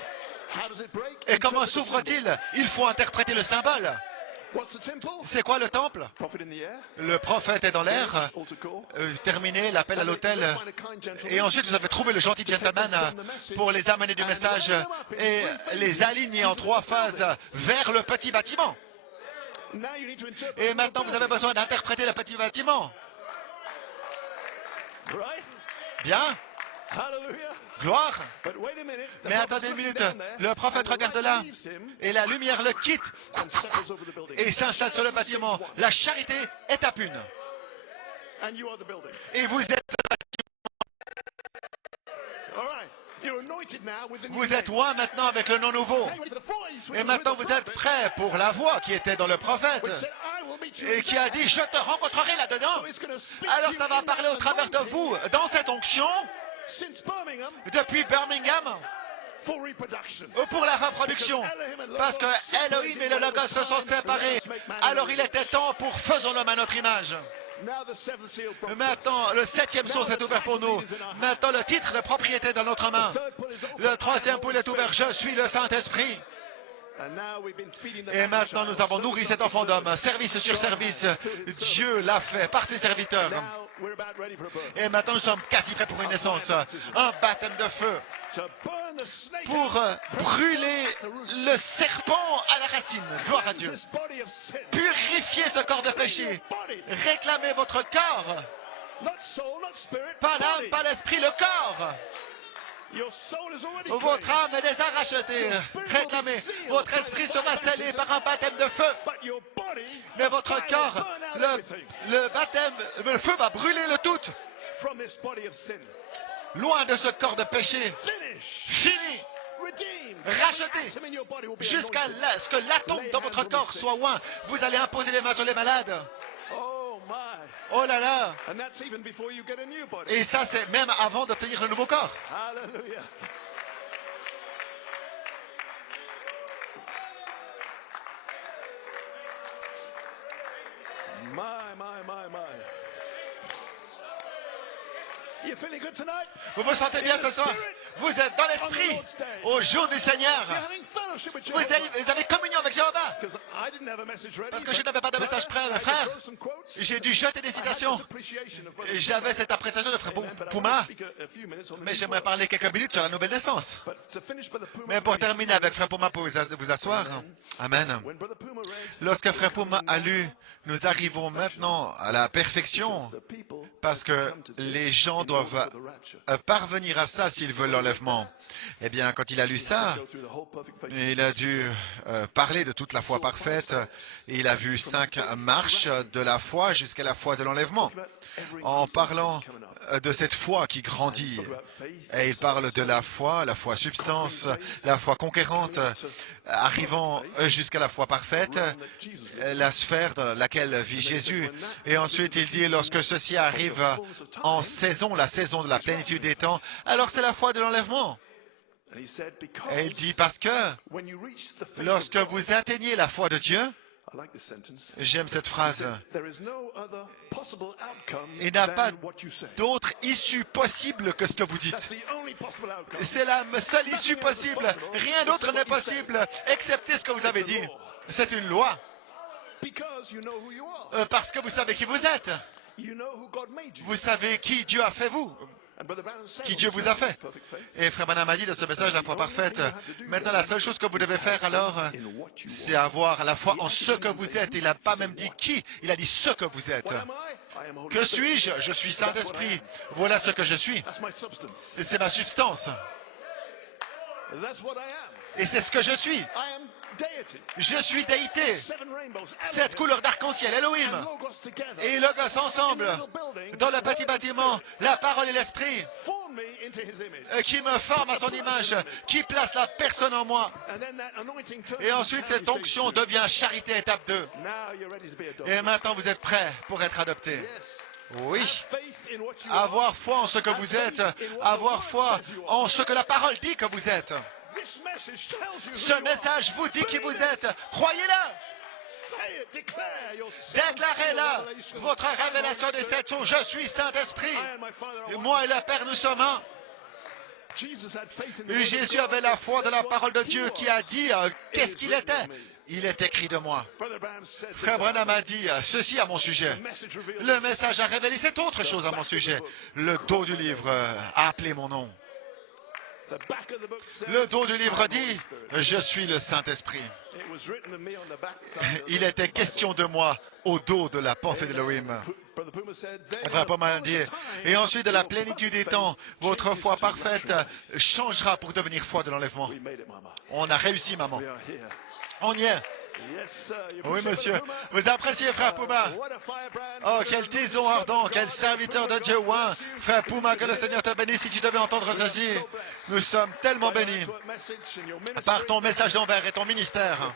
Et comment s'ouvre-t-il? Il faut interpréter le symbole. C'est quoi le temple? Le prophète est dans l'air. Terminé, l'appel à l'autel. Et ensuite, vous avez trouvé le gentil gentleman pour les amener du message et les aligner en 3 phases vers le petit bâtiment. Et maintenant, vous avez besoin d'interpréter le petit bâtiment. Bien? Gloire. Mais attendez une minute, le prophète regarde là, et la lumière le quitte, et s'installe sur le bâtiment. La charité est à Pune. Et vous êtes le bâtiment. Vous êtes loin maintenant avec le nom nouveau. Et maintenant vous êtes prêts pour la voix qui était dans le prophète. Et qui a dit, je te rencontrerai là-dedans. Alors ça va parler au travers de vous, dans cette onction, depuis Birmingham, pour la reproduction, parce que Elohim et le Logos se sont séparés. Alors il était temps pour faisons-le à notre image. Maintenant, le 7e sceau s'est ouvert pour nous. Maintenant, le titre de propriété dans notre main. Le 3e poule est ouvert, je suis le Saint-Esprit. Et maintenant, nous avons nourri cet enfant d'homme, service sur service. Dieu l'a fait par ses serviteurs. Et maintenant, nous sommes quasi prêts pour une naissance, un baptême de feu, pour brûler le serpent à la racine. Gloire à Dieu. Purifiez ce corps de péché. Réclamez votre corps. Pas l'âme, pas l'esprit, le corps. Votre âme est déjà rachetée. Réclamez. Votre esprit sera scellé par un baptême de feu. Mais votre corps, le baptême, le feu va brûler le tout. Loin de ce corps de péché. Fini. Racheté. Jusqu'à ce que l'atome dans votre corps soit loin. Vous allez imposer les mains sur les malades. Oh là là! Et ça, c'est même avant d'obtenir le nouveau corps. Hallelujah. My. You feeling good tonight? Vous vous sentez bien ce soir? Vous êtes dans l'esprit au jour du Seigneur. Vous avez communion avec Jéhovah. Parce que je n'avais pas de message prêt, mes frères. J'ai dû jeter des citations. J'avais cette appréciation de frère Pouma. Mais j'aimerais parler quelques minutes sur la nouvelle naissance. Mais pour terminer avec frère Pouma, pour vous asseoir. Amen. Lorsque frère Pouma a lu, nous arrivons maintenant à la perfection. Parce que les gens doivent parvenir à ça s'ils veulent l'enlèvement. Eh bien, quand il a lu ça, il a dû parler de toute la foi parfaite. Et il a vu 5 marches de la foi jusqu'à la foi de l'enlèvement. En parlant de cette foi qui grandit. Et il parle de la foi substance, la foi conquérante, arrivant jusqu'à la foi parfaite, la sphère dans laquelle vit Jésus. Et ensuite, il dit, lorsque ceci arrive en saison, la saison de la plénitude des temps, alors c'est la foi de l'enlèvement. And he said, Et il because dit, parce que when you reach the faith lorsque of God, vous atteignez la foi de Dieu, I like this sentence. j'aime cette phrase, There is no other possible outcome il n'y a pas than what you say. d'autre issue possible que ce que vous That's dites. the only possible outcome. C'est la seule issue possible. Rien d'autre n'est possible, excepté ce que vous avez dit. C'est une loi, Because you know who you are. parce que vous savez qui vous êtes. You know who God made you. Vous savez qui Dieu a fait vous, And Brother Branham said, qui Dieu vous a fait. perfect faith. Et Frère Branham a dit dans ce message, la foi parfaite, maintenant la seule chose que vous devez faire alors, c'est avoir la foi en ce que vous êtes. Il n'a pas même dit qui, il a dit ce que vous êtes. What am I? I am Holy Que Spirit. suis-je? Je suis Saint-Esprit. Voilà ce que je suis. That's my substance. Et c'est ma substance. That's what I am. Et c'est ce que je suis. I am deity. Je suis déité. 7 rainbows. 7 couleurs d'arc-en-ciel, Elohim. And Logos together. Et Logos ensemble, dans le petit bâtiment, la parole et l'esprit, Form me into his image. qui me forme à son image, qui place la personne en moi. And then that anointing turns Et ensuite, cette onction devient charité, étape 2. Now you're ready to be adopted. Et maintenant, vous êtes prêts pour être adoptés. Yes. Oui. Faith in what you are. Avoir foi en ce que vous êtes. Avoir foi en ce que la parole dit que vous êtes. This message tells you who Ce you are. message vous dit qui vous êtes. Croyez-le. Say it, declare your Déclarez-le. revelation. Votre révélation des 7 sons. Je suis Saint-Esprit. I and my Father are one. Moi et le Père, nous sommes un. Jesus had faith in the Et word of Jésus God avait la that foi said de la what parole de he Dieu was. qui a dit qu'est-ce qu'il était. Il est écrit de moi. Brother Branham said this Frère Branham a dit ceci à mon sujet. message revealed Le message a révélé cette autre chose à mon sujet. Le dos du livre a appelé mon nom. the back of the book says, Le dos du livre dit je suis le Saint-Esprit. it was written of me on the back side of Il était question de moi au dos de la pensée d'Elohim. Brother Puma said, then Frère Branham a dit, et ensuite de la plénitude des temps, votre foi parfaite changera pour devenir foi de l'enlèvement. we made it, Mama. On a réussi, maman. We are here. On y est. Yes, sir. You Oui, appreciate monsieur. Brother Puma? Vous appréciez, frère Puma? What a firebrand. Oh, quel tison ardent, quel serviteur de Dieu oint. Frère Puma, que le Seigneur te bénisse si tu devais entendre ceci. Nous sommes tellement bénis par ton message d'envers et ton ministère,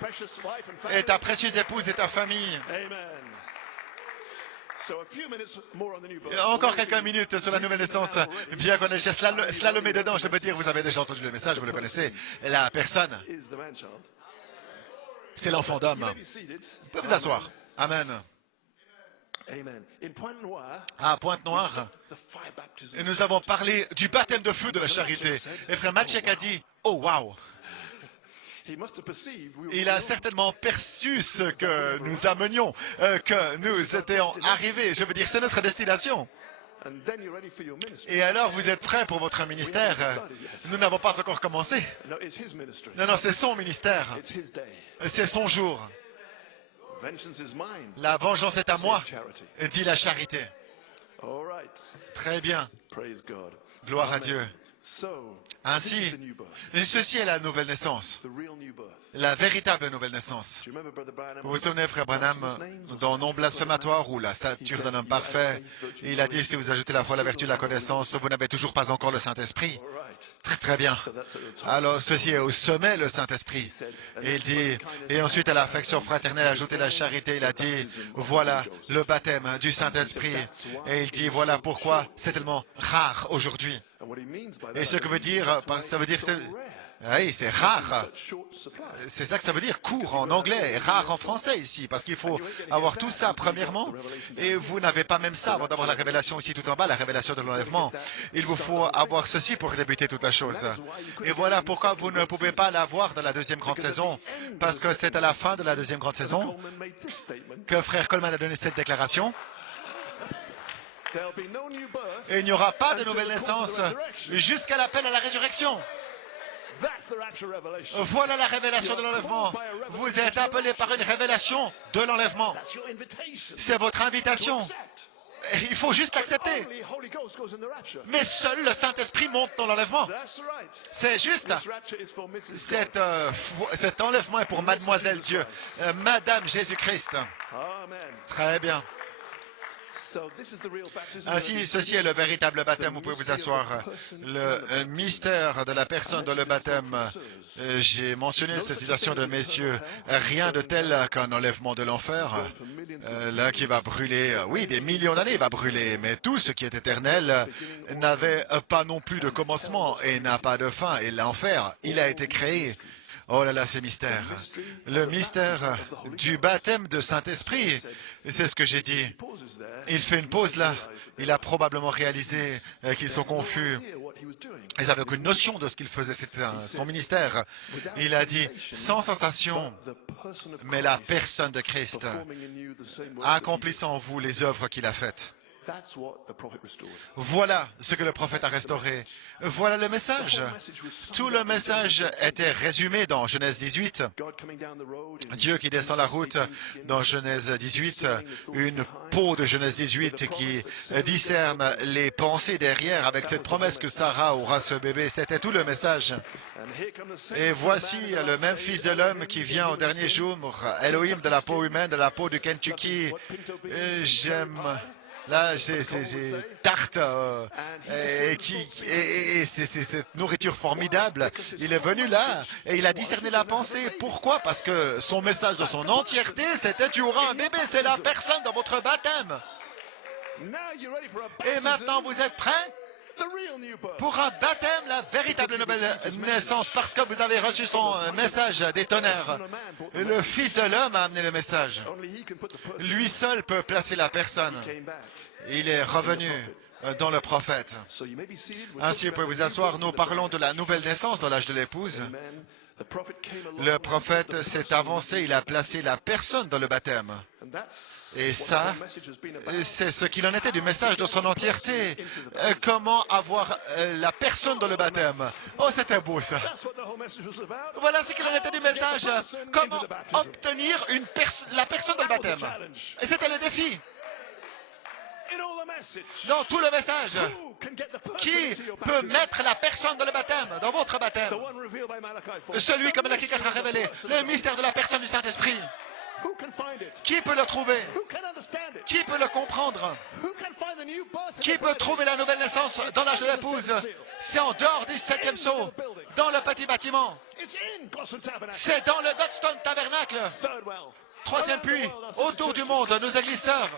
et ta précieuse épouse et ta famille. Amen. So a few minutes more on the new book. Et encore quelques minutes sur la nouvelle naissance. Bien qu'on ait déjà slalomé dedans, je peux dire, vous avez déjà entendu le message, vous le connaissez. La personne, Is the man child. c'est l'enfant d'homme. May be seated. Vous pouvez vous asseoir. Amen. Amen. In Pointe-Noire, À Pointe-Noire, the fire baptism. et nous avons parlé du baptême de feu de la charité. Et frère Matchek a dit, oh wow. He must have perceived we Il a certainement perçu ce que nous amenions, que nous étions arrivés. Je veux dire, c'est notre destination. and then you're ready for your ministry. Et alors, vous êtes prêts pour votre ministère? Nous n'avons pas encore commencé. No, it's his ministry. Non, non, c'est son ministère. It's his day. C'est son jour. Vengeance is mine. La vengeance est à moi, Charity. dit la charité. All right. Très bien. Praise God. Gloire à Dieu. So, Ainsi, this is the new birth. et ceci est la nouvelle naissance, The real new birth. la véritable nouvelle naissance. Do you remember Brother Branham? Vous vous souvenez, frère Branham, dans Non blasphématoire ou la stature d'un homme parfait, il a dit, si vous ajoutez la foi, la vertu, la connaissance, vous n'avez toujours pas encore le Saint-Esprit. All right. Très, très bien. So that's at the top. Alors, ceci est au sommet, le Saint-Esprit. Et il dit, et ensuite à l'affection fraternelle, ajouter la charité, il a dit, voilà le baptême du Saint-Esprit. Et il dit, voilà pourquoi c'est tellement rare aujourd'hui. And what he means by Et that ce que veut dire, ça veut dire, oui, c'est rare. short supply. C'est ça que ça veut dire, court en anglais et rare en français ici, parce qu'il faut avoir tout ça premièrement, et vous n'avez pas même ça avant d'avoir la révélation ici tout en bas, la révélation de l'enlèvement. Il vous faut avoir ceci pour débuter toute la chose. Et voilà pourquoi vous ne pouvez pas l'avoir dans la deuxième grande saison, parce que c'est à la fin de la deuxième grande saison Coleman made this statement. que frère Coleman a donné cette déclaration, There'll be no new birth. et il n'y aura pas de nouvelle naissance jusqu'à l'appel à la résurrection. That's the rapture revelation. Voilà la révélation de l'enlèvement. Vous êtes appelés par une révélation de l'enlèvement. That's your invitation. C'est votre invitation. Accept. Il faut juste l'accepter. Only Holy Ghost goes in the rapture. Mais seul le Saint-Esprit monte dans l'enlèvement. That's right. C'est juste. This rapture is for Mrs. God. Cet enlèvement est pour Mademoiselle Dieu, Madame Jésus-Christ. Amen. Très bien. Ainsi, ceci est le véritable baptême. Vous pouvez vous asseoir. Le mystère de la personne dans le baptême. J'ai mentionné cette citation de messieurs. Rien de tel qu'un enlèvement de l'enfer. Là qui va brûler, oui, des millions d'années va brûler. Mais tout ce qui est éternel n'avait pas non plus de commencement et n'a pas de fin. Et l'enfer, il a été créé. Oh là là, c'est mystère. Le mystère du baptême de Saint-Esprit, c'est ce que j'ai dit. Il fait une pause là. Il a probablement réalisé qu'ils sont confus. Ils avaient aucune notion de ce qu'il faisait. C'était son ministère. Il a dit, sans sensation, mais la personne de Christ, accomplissant en vous les œuvres qu'il a faites. Voilà ce que le prophète a restauré. Voilà le message. Tout le message était résumé dans Genèse 18. Dieu qui descend la route dans Genèse 18, une peau de Genèse 18 qui discerne les pensées derrière avec cette promesse que Sarah aura ce bébé. C'était tout le message. Et voici le même fils de l'homme qui vient au dernier jour, Elohim de la peau humaine, de la peau du Kentucky. J'aime... Là, c'est tarte et c'est cette nourriture formidable. Il est venu là et il a discerné la pensée. Pourquoi? Parce que son message de son entièreté, c'était « Tu auras un bébé, c'est la personne dans votre baptême. » Et maintenant, vous êtes prêts pour un baptême, la véritable nouvelle naissance, parce que vous avez reçu son message des tonnerres. Le Fils de l'homme a amené le message. Lui seul peut placer la personne. Il est revenu dans le prophète. Ainsi, vous pouvez vous asseoir. Nous parlons de la nouvelle naissance dans l'âge de l'épouse. Le prophète s'est avancé, il a placé la personne dans le baptême. Et ça, c'est ce qu'il en était du message dans son entièreté. Comment avoir la personne dans le baptême. Oh, c'était beau ça. Voilà ce qu'il en était du message. Comment obtenir la personne dans le baptême. Et c'était le défi. Dans tout le message, qui peut mettre la personne dans le baptême, dans votre baptême? Celui que Malachie 4 a révélé, le mystère de la personne du Saint-Esprit. Qui peut le trouver? Qui peut le comprendre? Qui peut trouver la nouvelle naissance dans l'âge de l'épouse? C'est en dehors du 7e sceau, dans le petit bâtiment. C'est dans le Godstone Tabernacle. 3e puits, autour du monde, nos églises sœurs.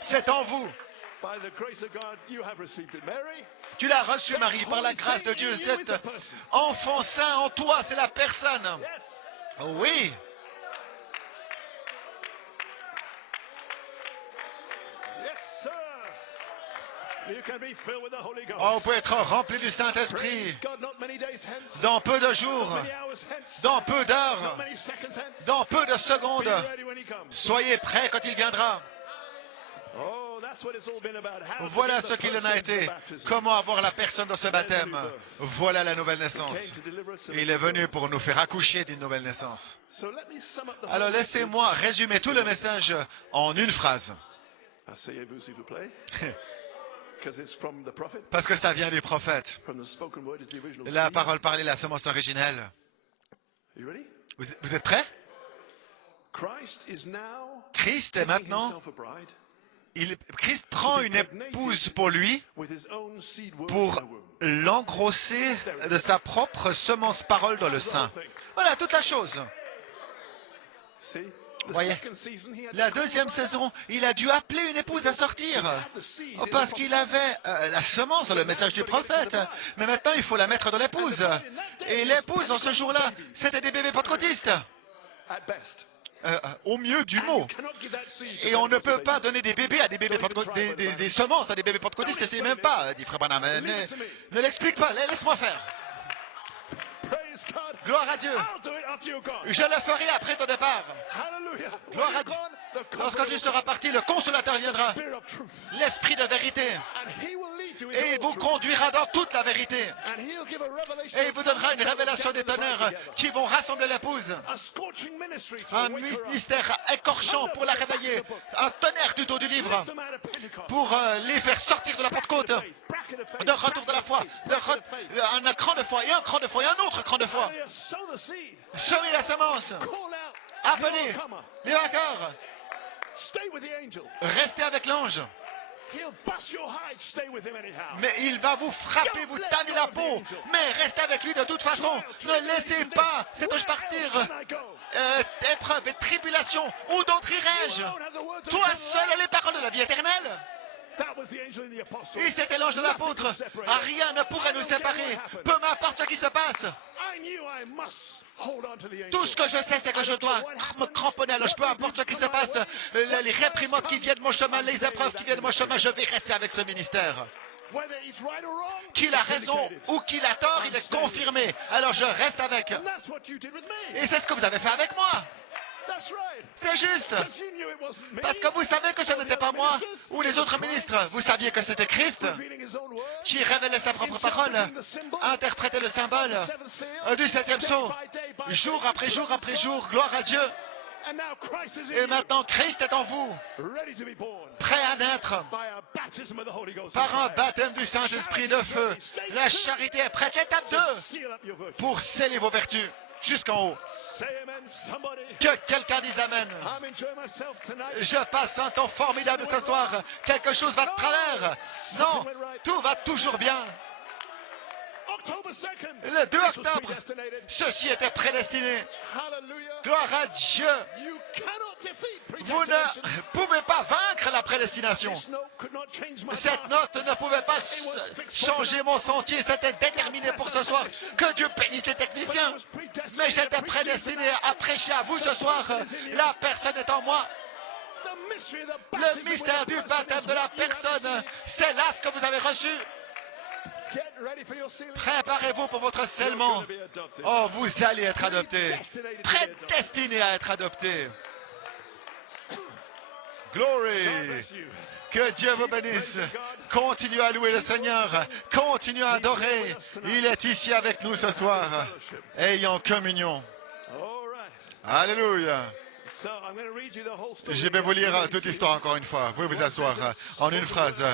C'est en vous. Tu l'as reçu, Marie, par la grâce de Dieu. Cet enfant saint en toi, c'est la personne. Oui. Oh, vous pouvez être rempli du Saint-Esprit dans peu de jours, dans peu d'heures, dans peu de secondes. Soyez prêts quand il viendra. Voilà ce qu'il en a été. Comment avoir la personne dans ce baptême. Voilà la nouvelle naissance. Il est venu pour nous faire accoucher d'une nouvelle naissance. Alors laissez-moi résumer tout le message en une phrase. Parce que ça vient du prophète. La parole parlée, la semence originelle. Vous êtes prêts? Christ est maintenant... Christ prend une épouse pour lui, pour l'engrosser de sa propre semence parole dans le sein. Voilà toute la chose. Voyez, la deuxième saison, il a dû appeler une épouse à sortir parce qu'il avait la semence, le message du prophète. Mais maintenant, il faut la mettre dans l'épouse. Et l'épouse, en ce jour-là, c'était des bébés pentecôtistes. Au mieux du mot. Et on ne peut pas donner des bébés à des bébés pentecôtistes, des semences à des bébés pentecôtistes, ne sais même pas, dit Frère Branham. Ne l'explique pas, laisse-moi faire. Gloire à Dieu. Je le ferai après ton départ. Gloire à Dieu. Lorsque tu seras parti, le consolateur viendra. L'esprit de vérité. Et il vous conduira dans toute la vérité. Et il vous donnera une révélation des tonnerres qui vont rassembler l'épouse. Un ministère écorchant pour la réveiller. Un tonnerre du dos du livre pour les faire sortir de la Pentecôte. De retour de la foi. Un cran de foi et un cran de foi et un autre cran de foi. Semez la semence. Appelez les vainqueurs. Stay with the angel. Restez avec l'ange. He'll bust your hide. Stay with him anyhow. Mais il va vous frapper, vous tanner la peau. Mais restez avec lui de toute façon. Ne laissez pas cet ange partir. Épreuve et tribulation. Où d'autre irai-je? Toi seul as les paroles de la vie éternelle. Et c'était l'ange de l'apôtre. Rien ne pourrait nous séparer. Peu m'importe ce qui se passe. Tout ce que je sais, c'est que je dois me cramponner à l'ange. Peu importe ce qui se passe. Les réprimandes qui viennent de mon chemin, les épreuves qui viennent de mon chemin, je vais rester avec ce ministère. Qu'il a raison ou qu'il a tort, il est confirmé. Alors je reste avec. Et c'est ce que vous avez fait avec moi. C'est juste. Parce que vous savez que ce n'était pas moi ou les autres ministres. Vous saviez que c'était Christ qui révélait sa propre parole, interprétait le symbole du septième sceau, jour après jour après jour. Gloire à Dieu. Et maintenant, Christ est en vous, prêt à naître par un baptême du Saint-Esprit de feu. La charité est prête. Étape 2 pour sceller vos vertus jusqu'en haut. Que quelqu'un dise Amen. Je passe un temps formidable ce soir. Quelque chose va de travers. Non, tout va toujours bien. Le 2 octobre, ceci était prédestiné. Gloire à Dieu. Vous ne pouvez pas vaincre la prédestination. Cette note ne pouvait pas changer mon sentier. C'était déterminé pour ce soir. Que Dieu bénisse les techniciens. Mais j'étais prédestiné à prêcher à vous ce soir. La personne est en moi. Le mystère du baptême de la personne, c'est là ce que vous avez reçu. Préparez-vous pour votre scellement. Oh, vous allez être adopté. Prédestiné à être adopté. Glory. Que Dieu vous bénisse. Continuez à louer le Seigneur. Continuez à adorer. Il est ici avec nous ce soir. Ayant communion. Alléluia. Je vais vous lire toute l'histoire encore une fois. Vous pouvez vous asseoir en une phrase.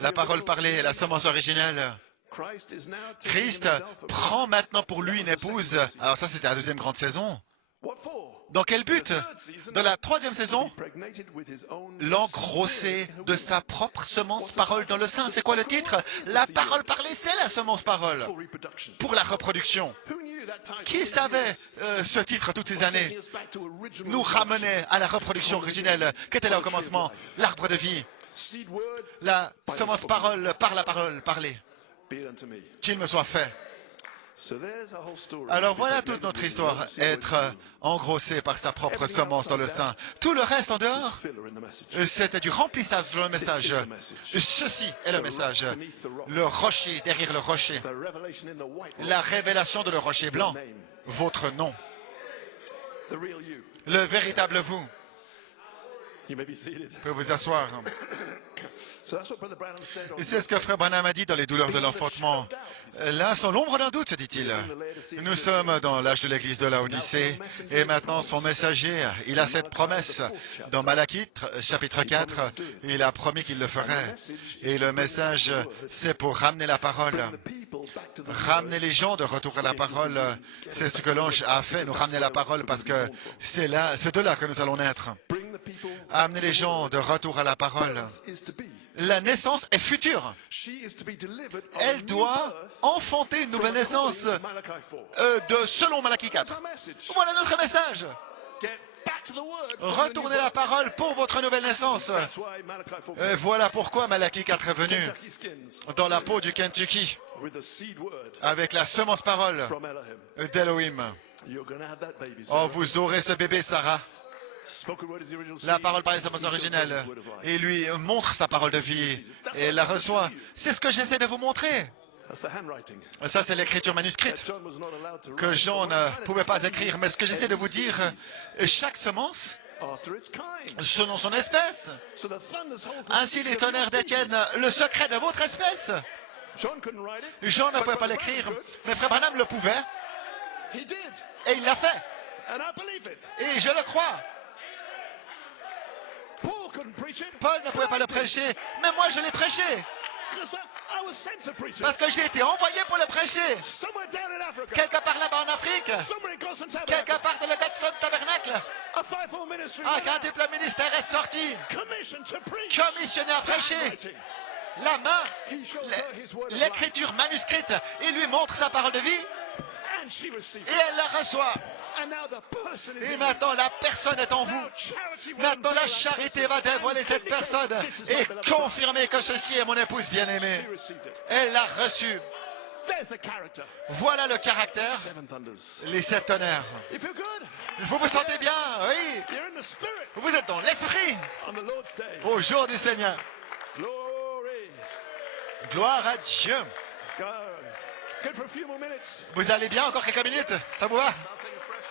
La parole parlée, la semence originelle. Christ prend maintenant pour lui une épouse. Alors ça, c'était la deuxième grande saison. Dans quel but? Dans la troisième saison, l'engrosser de sa propre semence parole dans le sein. C'est quoi le titre? La parole parlée, c'est la semence parole. Pour la reproduction. Qui savait ce titre toutes ces années? Nous ramenait à la reproduction originelle. Qu'était là au commencement? L'arbre de vie. La semence parole par la parole parlée. Qu'il me soit fait. Alors voilà toute notre histoire, être engrossé par sa propre semence dans le sein. Tout le reste en dehors, c'était du remplissage dans le message. Ceci est le message. Le rocher derrière le rocher. La révélation de le rocher blanc. Votre nom. Le véritable vous. Vous pouvez vous asseoir. C'est ce que Frère Branham a dit dans les douleurs de l'enfantement. Là, sans l'ombre d'un doute, dit-il. Nous sommes dans l'âge de l'église de Laodicée et maintenant son messager, il a cette promesse. Dans Malachie, chapitre 4, il a promis qu'il le ferait. Et le message, c'est pour ramener la parole. Ramener les gens de retour à la parole. C'est ce que l'ange a fait, nous ramener la parole parce que c'est de là que nous allons naître. Amener les gens de retour à la parole. La naissance est future. Elle doit enfanter une nouvelle naissance selon Malachie 4. Voilà notre message. Retournez la parole pour votre nouvelle naissance. Voilà pourquoi Malachie 4 est venu dans la peau du Kentucky avec la semence parole d'Elohim. Oh, vous aurez ce bébé, Sarah. La parole par les semences originelles. Et lui montre sa parole de vie et la reçoit. C'est ce que j'essaie de vous montrer. Ça, c'est l'écriture manuscrite que Jean ne pouvait pas écrire. Mais ce que j'essaie de vous dire, chaque semence, selon son espèce. Ainsi, les tonnerres détiennent le secret de votre espèce. Jean ne pouvait pas l'écrire, mais Frère Branham le pouvait. Et il l'a fait. Et je le crois. Paul ne pouvait pas le prêcher, mais moi je l'ai prêché. I was sent to preach it. Parce que j'ai été envoyé pour le prêcher. Somewhere down in Africa. Quelque part là-bas en Afrique. Somewhere in Godson Quelque Tabernacle. part dans le Godson Tabernacle. A fivefold ministry. Un quintuple ministère est sorti. Commissioned to preach. Commissionné à prêcher. Writing. La main, He shows her his word of life. l'écriture manuscrite. Il lui montre sa parole de vie. And she received Et it. elle la reçoit. And now the person is Et in maintenant, la personne est en vous. Now charity will Maintenant, la unveil that charité person va dévoiler and cette personne vindicate this is et my beloved confirmer que ceci est mon épouse bien-aimée. She received it. Elle l'a reçu. There's the character. Voilà le caractère, Seven thunders. les 7 tonnerres. You feel good? Vous vous sentez bien, oui. You're in the spirit Vous êtes dans l'esprit on the Lord's day. au jour du Seigneur. Glory. Gloire à Dieu. Go. Good for a few more minutes. Vous allez bien encore quelques minutes? Ça vous va? I'll take it fresh.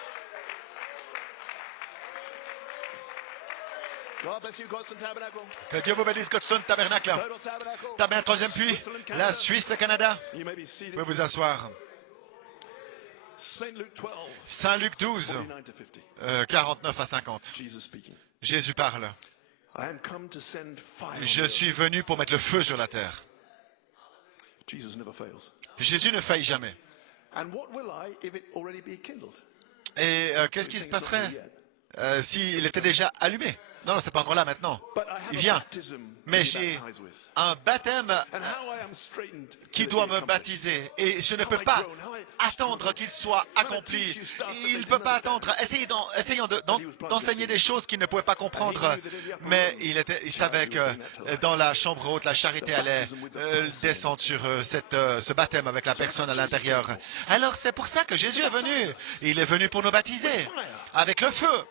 God bless you, Godson Tabernacle. Que Dieu vous bénisse, Godstone Tabernacle. Total Tabernacle. Tabernacle, troisième puits. La Suisse, le Canada. You may be Vous seated. pouvez vous asseoir. St. Luke 12, Saint Luc 12, 49 to 50. 49 à 50. Jesus speaking. Jésus parle. I am come to send fire. on Je the suis venu pour mettre le feu sur la terre. earth. Jesus never fails. Jésus ne faillit jamais. And what will I if it already be kindled? Et qu'est-ce qui se passerait s'il était déjà allumé? Non, c'est pas encore là maintenant. But I have Il a vient. baptism to Mais be j'ai baptized with. un baptême And how I am straitened qui to doit see me it come. baptiser. Et je ne peux pas attendre qu'il soit accompli. Il ne peut pas attendre. Essayons d'enseigner des choses qu'il ne pouvait pas comprendre. Mais il savait que dans la chambre haute, la charité allait descendre sur ce baptême avec la personne à l'intérieur. Alors c'est pour ça que Jésus est venu. Il est venu pour nous baptiser avec le feu.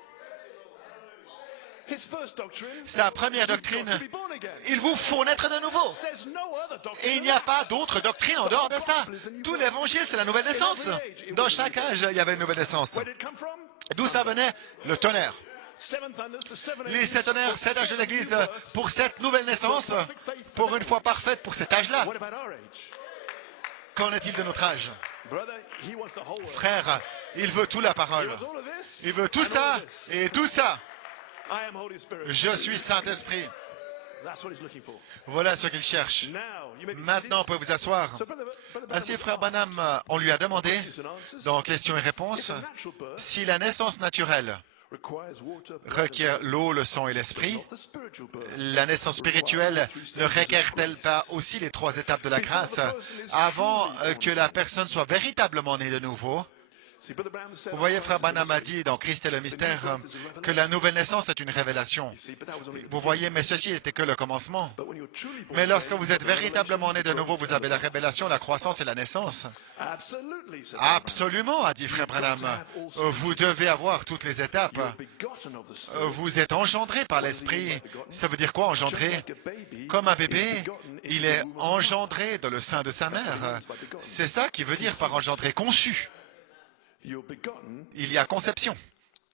His first doctrine, Sa première you've got doctrine, to be born again. il vous faut naître de nouveau. There's no other doctrine. Et il n'y a pas d'autre doctrine en dehors de ça. Tout l'évangile, c'est la nouvelle naissance. Dans chaque âge, il y avait une nouvelle naissance. Where did it come from? D'où ça venait? Le tonnerre. Seven thunders to seven Les ages. 7 tonnerres, 7 âges de l'Église pour cette nouvelle naissance, pour une foi parfaite pour cet âge-là. What about our age? Qu'en est-il de notre âge? Brother, he wants the whole world. Frère, il veut tout la parole. He wants all of this. Il veut tout and ça all of this. et tout ça. I am Holy Spirit. Je suis Saint-Esprit. That's what he's looking for. Voilà ce qu'il cherche. Now, you may be Maintenant, vous pouvez vous asseoir. seated. So, brother Ainsi, frère Branham, on lui a demandé, questions and answers. dans questions et réponses, If a natural birth si la naissance naturelle requires water, blood, requiert l'eau, le sang et l'esprit, not the spiritual birth. la naissance spirituelle ne requiert-elle pas aussi les 3 étapes de la grâce avant que la personne soit véritablement née de nouveau? See, Brother Branham said, Vous voyez, frère Branham a dit dans Christ et le mystère que la nouvelle naissance est une révélation. See, but that was only the Vous voyez, mais ceci n'était que le commencement. But when you're truly born Mais lorsque again, vous êtes the revelation, véritablement né de nouveau, vous avez la révélation, la croissance et la naissance. Absolutely, said Absolument, a dit frère Branham. Vous devez avoir toutes les étapes. Brother Branham. Begotten of the Spirit. Vous êtes engendré par l'Esprit. Ça veut dire quoi, engendré? Comme un bébé, il est engendré dans le sein de sa mère. C'est ça qui veut dire par engendré, conçu. You're begotten Il y a conception,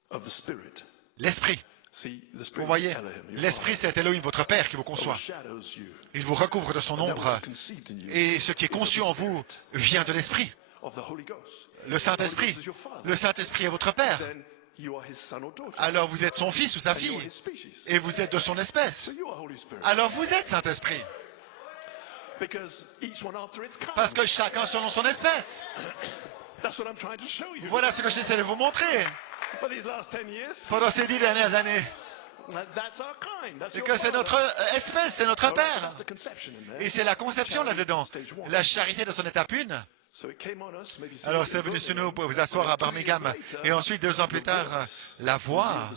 of the Spirit. l'Esprit. See, the Spirit Vous voyez, is Elohim, your l'Esprit, c'est Elohim, votre Père, qui vous Father, conçoit. overshadows you. Il vous recouvre de son That ombre. was conceived in you Et ce qui est conçu en vous vient de l'Esprit, of the Holy Ghost. le Saint-Esprit. is your Father. Le Saint-Esprit est votre Père. Then you are his son or daughter. Alors vous êtes son fils ou sa And you are fille. his species. Et vous êtes de son espèce. So you are Holy Spirit. Alors vous êtes Saint-Esprit. Because each one after its kind. Parce que chacun selon son espèce. That's what I'm trying to show you. Voilà ce que j'essaie de vous montrer. For these last 10 years, Pendant ces 10 dernières années. that's our kind. That's C'est your que c'est father. notre espèce, c'est notre Père. That's the conception in there. Et c'est la conception là-dedans. Stage one. La charité de son étape 1. So it came on us, maybe Alors c'est venu sur nous, vous pouvez vous asseoir à Birmingham. Et ensuite, 2 ans plus tard, la voix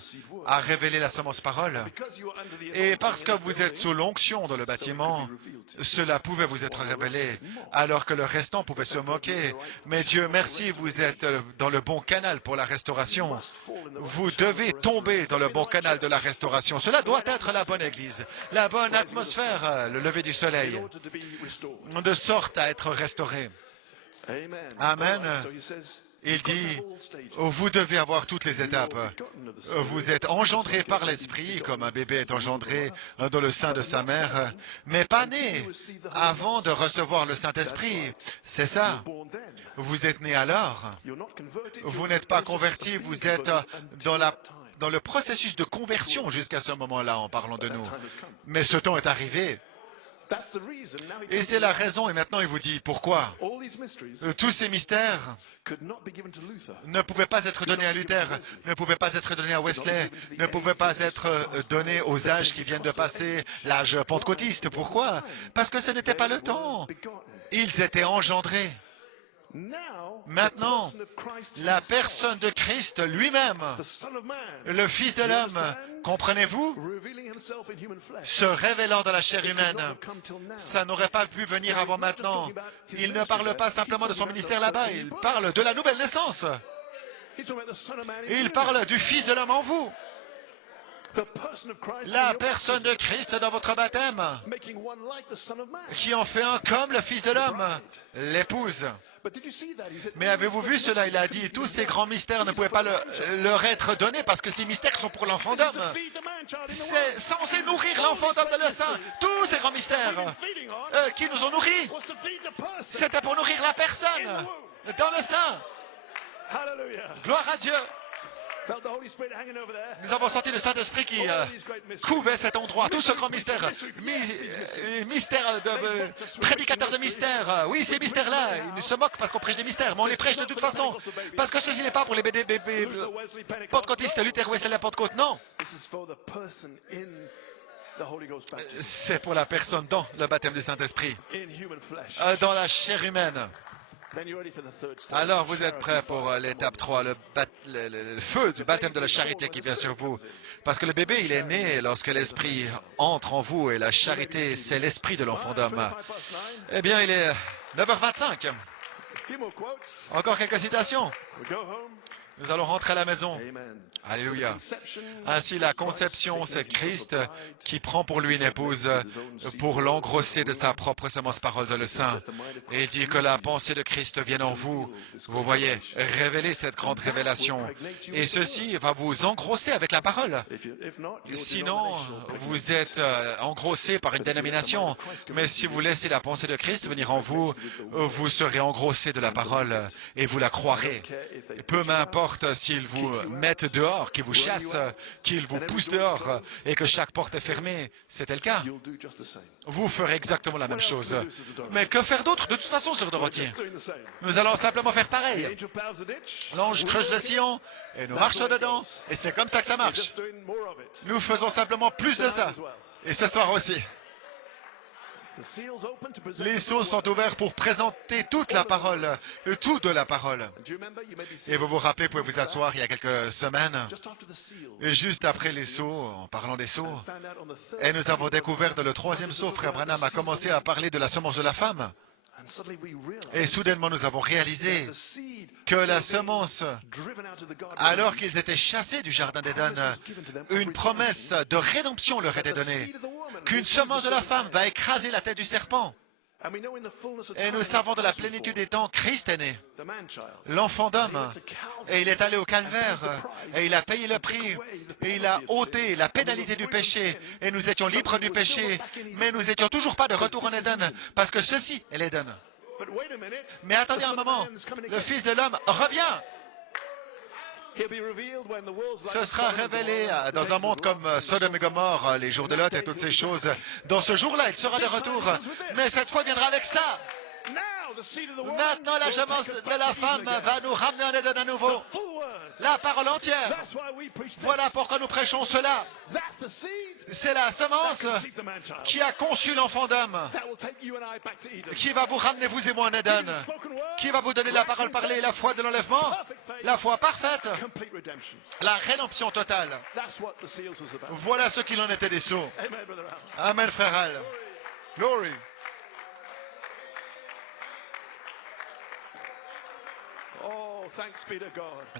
a révélé la semence parole. because you are under the Et anointing parce que in vous that êtes sous l'onction dans le bâtiment, cela pouvait vous être révélé, alors que le restant pouvait se moquer. Mais Dieu merci, vous êtes dans le bon canal pour la restauration. Vous devez tomber dans le bon canal de la restauration. Cela doit être la bonne église, la bonne atmosphère, le lever du soleil, in order to be restored. de sorte à être restauré. Amen. Amen. All right, so he says, Il you've got dit, the whole stage. vous devez avoir toutes les étapes. Begotten of the Spirit. Vous êtes engendré par l'Esprit, comme un bébé est engendré dans le sein de sa mère, mais pas né avant de recevoir le Saint-Esprit. C'est ça. Born then. Vous êtes né alors. You're not converted. Vous You're n'êtes pas in the process of converti, being vous êtes converted dans, until that time. dans le processus de conversion jusqu'à ce moment-là, en parlant de nous. That time has come. Mais ce temps est arrivé. Et c'est la raison, et maintenant il vous dit pourquoi. Tous ces mystères ne pouvaient pas être donnés à Luther, ne pouvaient pas être donnés à Wesley, ne pouvaient pas être donnés aux âges qui viennent de passer, l'âge pentecôtiste. Pourquoi? Parce que ce n'était pas le temps. Ils étaient engendrés. Maintenant, la personne de Christ lui-même, le Fils de l'homme, comprenez-vous, se révélant dans la chair humaine, ça n'aurait pas pu venir avant maintenant. Il ne parle pas simplement de son ministère là-bas, il parle de la nouvelle naissance. Il parle du Fils de l'homme en vous. La personne de Christ dans votre baptême, qui en fait un comme le Fils de l'homme, l'épouse. Mais avez-vous vu cela? Il a dit, tous ces grands mystères ne pouvaient pas leur être donnés parce que ces mystères sont pour l'enfant d'homme. C'est censé nourrir l'enfant d'homme dans le sein. Tous ces grands mystères qui nous ont nourris, c'était pour nourrir la personne dans le sein. Gloire à Dieu. Nous avons senti le Saint-Esprit qui couvait cet endroit, tout ce grand mystère, mystère de prédicateur de mystère. Oui, ces mystères-là, ils nous se moquent parce qu'on prêche des mystères, mais on les prêche de toute façon, parce que ceci n'est pas pour les pentecôtistes, Luther, Wesley, Pentecôte, non. C'est pour la personne dans le baptême du Saint-Esprit, dans la chair humaine. Alors, vous êtes prêts pour l'étape 3, le feu du baptême de la charité qui vient sur vous. Parce que le bébé, il est né lorsque l'Esprit entre en vous et la charité, c'est l'Esprit de l'enfant d'homme. Eh bien, il est 9h25. Encore quelques citations. Nous allons rentrer à la maison. Alléluia. Ainsi, la conception, c'est Christ qui prend pour lui une épouse pour l'engrosser de sa propre semence parole de le Saint. Et il dit que la pensée de Christ vienne en vous. Vous voyez, révéler cette grande révélation. Et ceci va vous engrosser avec la parole. Sinon, vous êtes engrossé par une dénomination. Mais si vous laissez la pensée de Christ venir en vous, vous serez engrossé de la parole et vous la croirez. Peu m'importe s'ils vous mettent dehors, qu'ils vous chassent, qu'ils vous poussent dehors et que chaque porte est fermée. C'était le cas. Vous ferez exactement la même chose. Mais que faire d'autre de toute façon sur Dorothy? Nous allons simplement faire pareil. L'ange creuse le sillon et nous marchons dedans. Et c'est comme ça que ça marche. Nous faisons simplement plus de ça. Et ce soir aussi. Les sceaux sont ouverts pour présenter toute la parole, tout de la parole. Et vous vous rappelez, vous pouvez vous asseoir il y a quelques semaines, juste après les sceaux, en parlant des sceaux, et nous avons découvert dans le troisième sceau, frère Branham a commencé à parler de la semence de la femme. Et soudainement, nous avons réalisé que la semence, alors qu'ils étaient chassés du jardin d'Éden, une promesse de rédemption leur était donnée, qu'une semence de la femme va écraser la tête du serpent. Et nous savons de la plénitude des temps, Christ est né, l'enfant d'homme, et il est allé au calvaire, et il a payé le prix, et il a ôté la pénalité du péché, et nous étions libres du péché, mais nous n'étions toujours pas de retour en Éden, parce que ceci est l'Éden. Mais attendez un moment, le Fils de l'homme revient. Ce sera révélé dans un monde comme Sodome et Gomorrhe, les jours de Lot et toutes ces choses. Dans ce jour-là, il sera de retour. Mais cette fois, il viendra avec ça. Maintenant, la semence de la femme va nous ramener en Éden à nouveau. La parole entière. Voilà pourquoi nous prêchons cela. C'est la semence qui a conçu l'enfant d'homme, qui va vous ramener, vous et moi, en Éden, qui va vous donner la parole parlée, la foi de l'enlèvement, la foi parfaite, la rédemption totale. Voilà ce qu'il en était des sceaux. Amen, frère Al. Glory.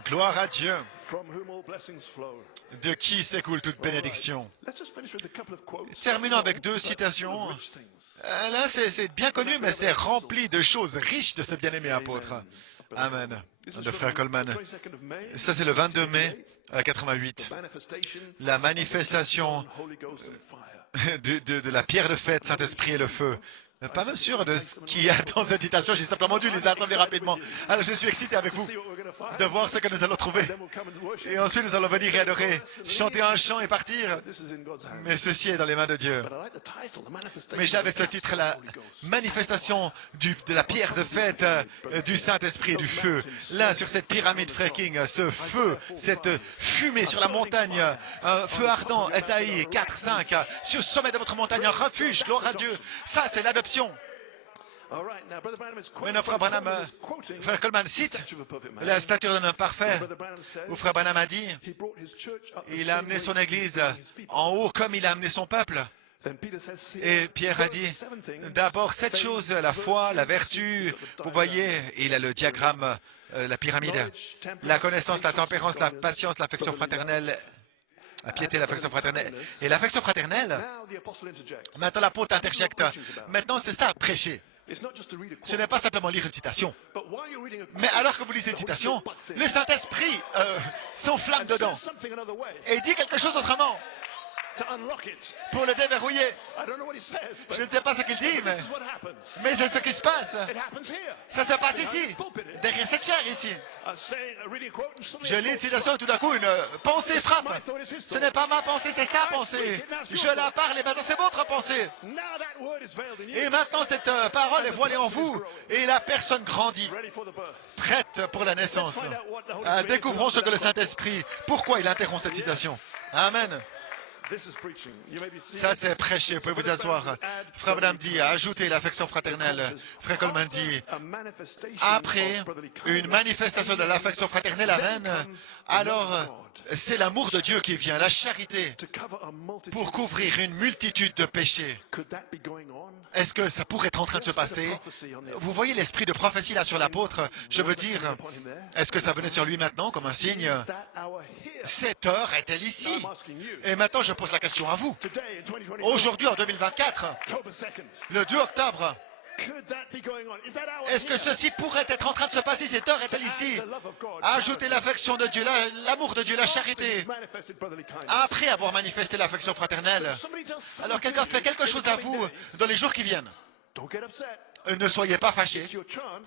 Gloire à Dieu, de qui s'écoule toute bénédiction. Terminons avec deux citations. Là, c'est bien connu, mais c'est rempli de choses riches de ce bien-aimé apôtre. Amen. Le frère Coleman. Ça, c'est le 22 mai 88. La manifestation de la pierre de fête, Saint-Esprit et le feu. Pas même sûr de ce qu'il y a dans cette citation, j'ai simplement dû les assembler rapidement. Alors je suis excité avec vous de voir ce que nous allons trouver. Et ensuite nous allons venir et adorer, chanter un chant et partir. Mais ceci est dans les mains de Dieu. Mais j'avais ce titre, la manifestation de la pierre de fête du Saint-Esprit et du feu. Là, sur cette pyramide fracking, ce feu, cette fumée sur la montagne, un feu ardent, Esaïe 4, 5, sur le sommet de votre montagne, un refuge, gloire à Dieu. Ça, c'est l'adoption. Maintenant, frère Coleman cite la stature d'un homme parfait, où frère Branham a dit, il a amené son Église en haut comme il a amené son peuple. Et Pierre a dit, d'abord 7 choses, la foi, la vertu, vous voyez, il a le diagramme, la pyramide, la connaissance, la tempérance, la patience, l'affection fraternelle, la piété, l'affection fraternelle. Et l'affection fraternelle, maintenant l'apôtre interjecte, maintenant c'est ça, prêcher. Ce n'est pas simplement lire une citation. Mais alors que vous lisez une citation, le Saint-Esprit s'enflamme dedans et dit quelque chose autrement pour le déverrouiller. Je ne sais pas ce qu'il dit, mais c'est ce qui se passe. Ça se passe ici, derrière cette chair ici. Je lis une citation et tout d'un coup, une pensée frappe. Ce n'est pas ma pensée, c'est sa pensée. Je la parle et maintenant c'est votre pensée. Et maintenant cette parole est voilée en vous et la personne grandit, prête pour la naissance. Découvrons ce que le Saint-Esprit, pourquoi il interrompt cette citation. Amen. Ça, c'est prêcher. Vous pouvez vous asseoir. Frère Branham dit, ajoutez l'affection fraternelle. Frère Coleman dit, après une manifestation de l'affection fraternelle, amen, alors c'est l'amour de Dieu qui vient, la charité, pour couvrir une multitude de péchés. Est-ce que ça pourrait être en train de se passer? Vous voyez l'esprit de prophétie là sur l'apôtre? Je veux dire, est-ce que ça venait sur lui maintenant comme un signe? Cette heure est-elle ici? Et maintenant, je pose la question à vous. Aujourd'hui, en 2024, le 2 octobre, est-ce que ceci pourrait être en train de se passer? Cette heure est-elle ici? Ajoutez l'affection de Dieu, l'amour de Dieu, la charité, après avoir manifesté l'affection fraternelle. Alors quelqu'un fait quelque chose à vous dans les jours qui viennent. Ne soyez pas fâchés.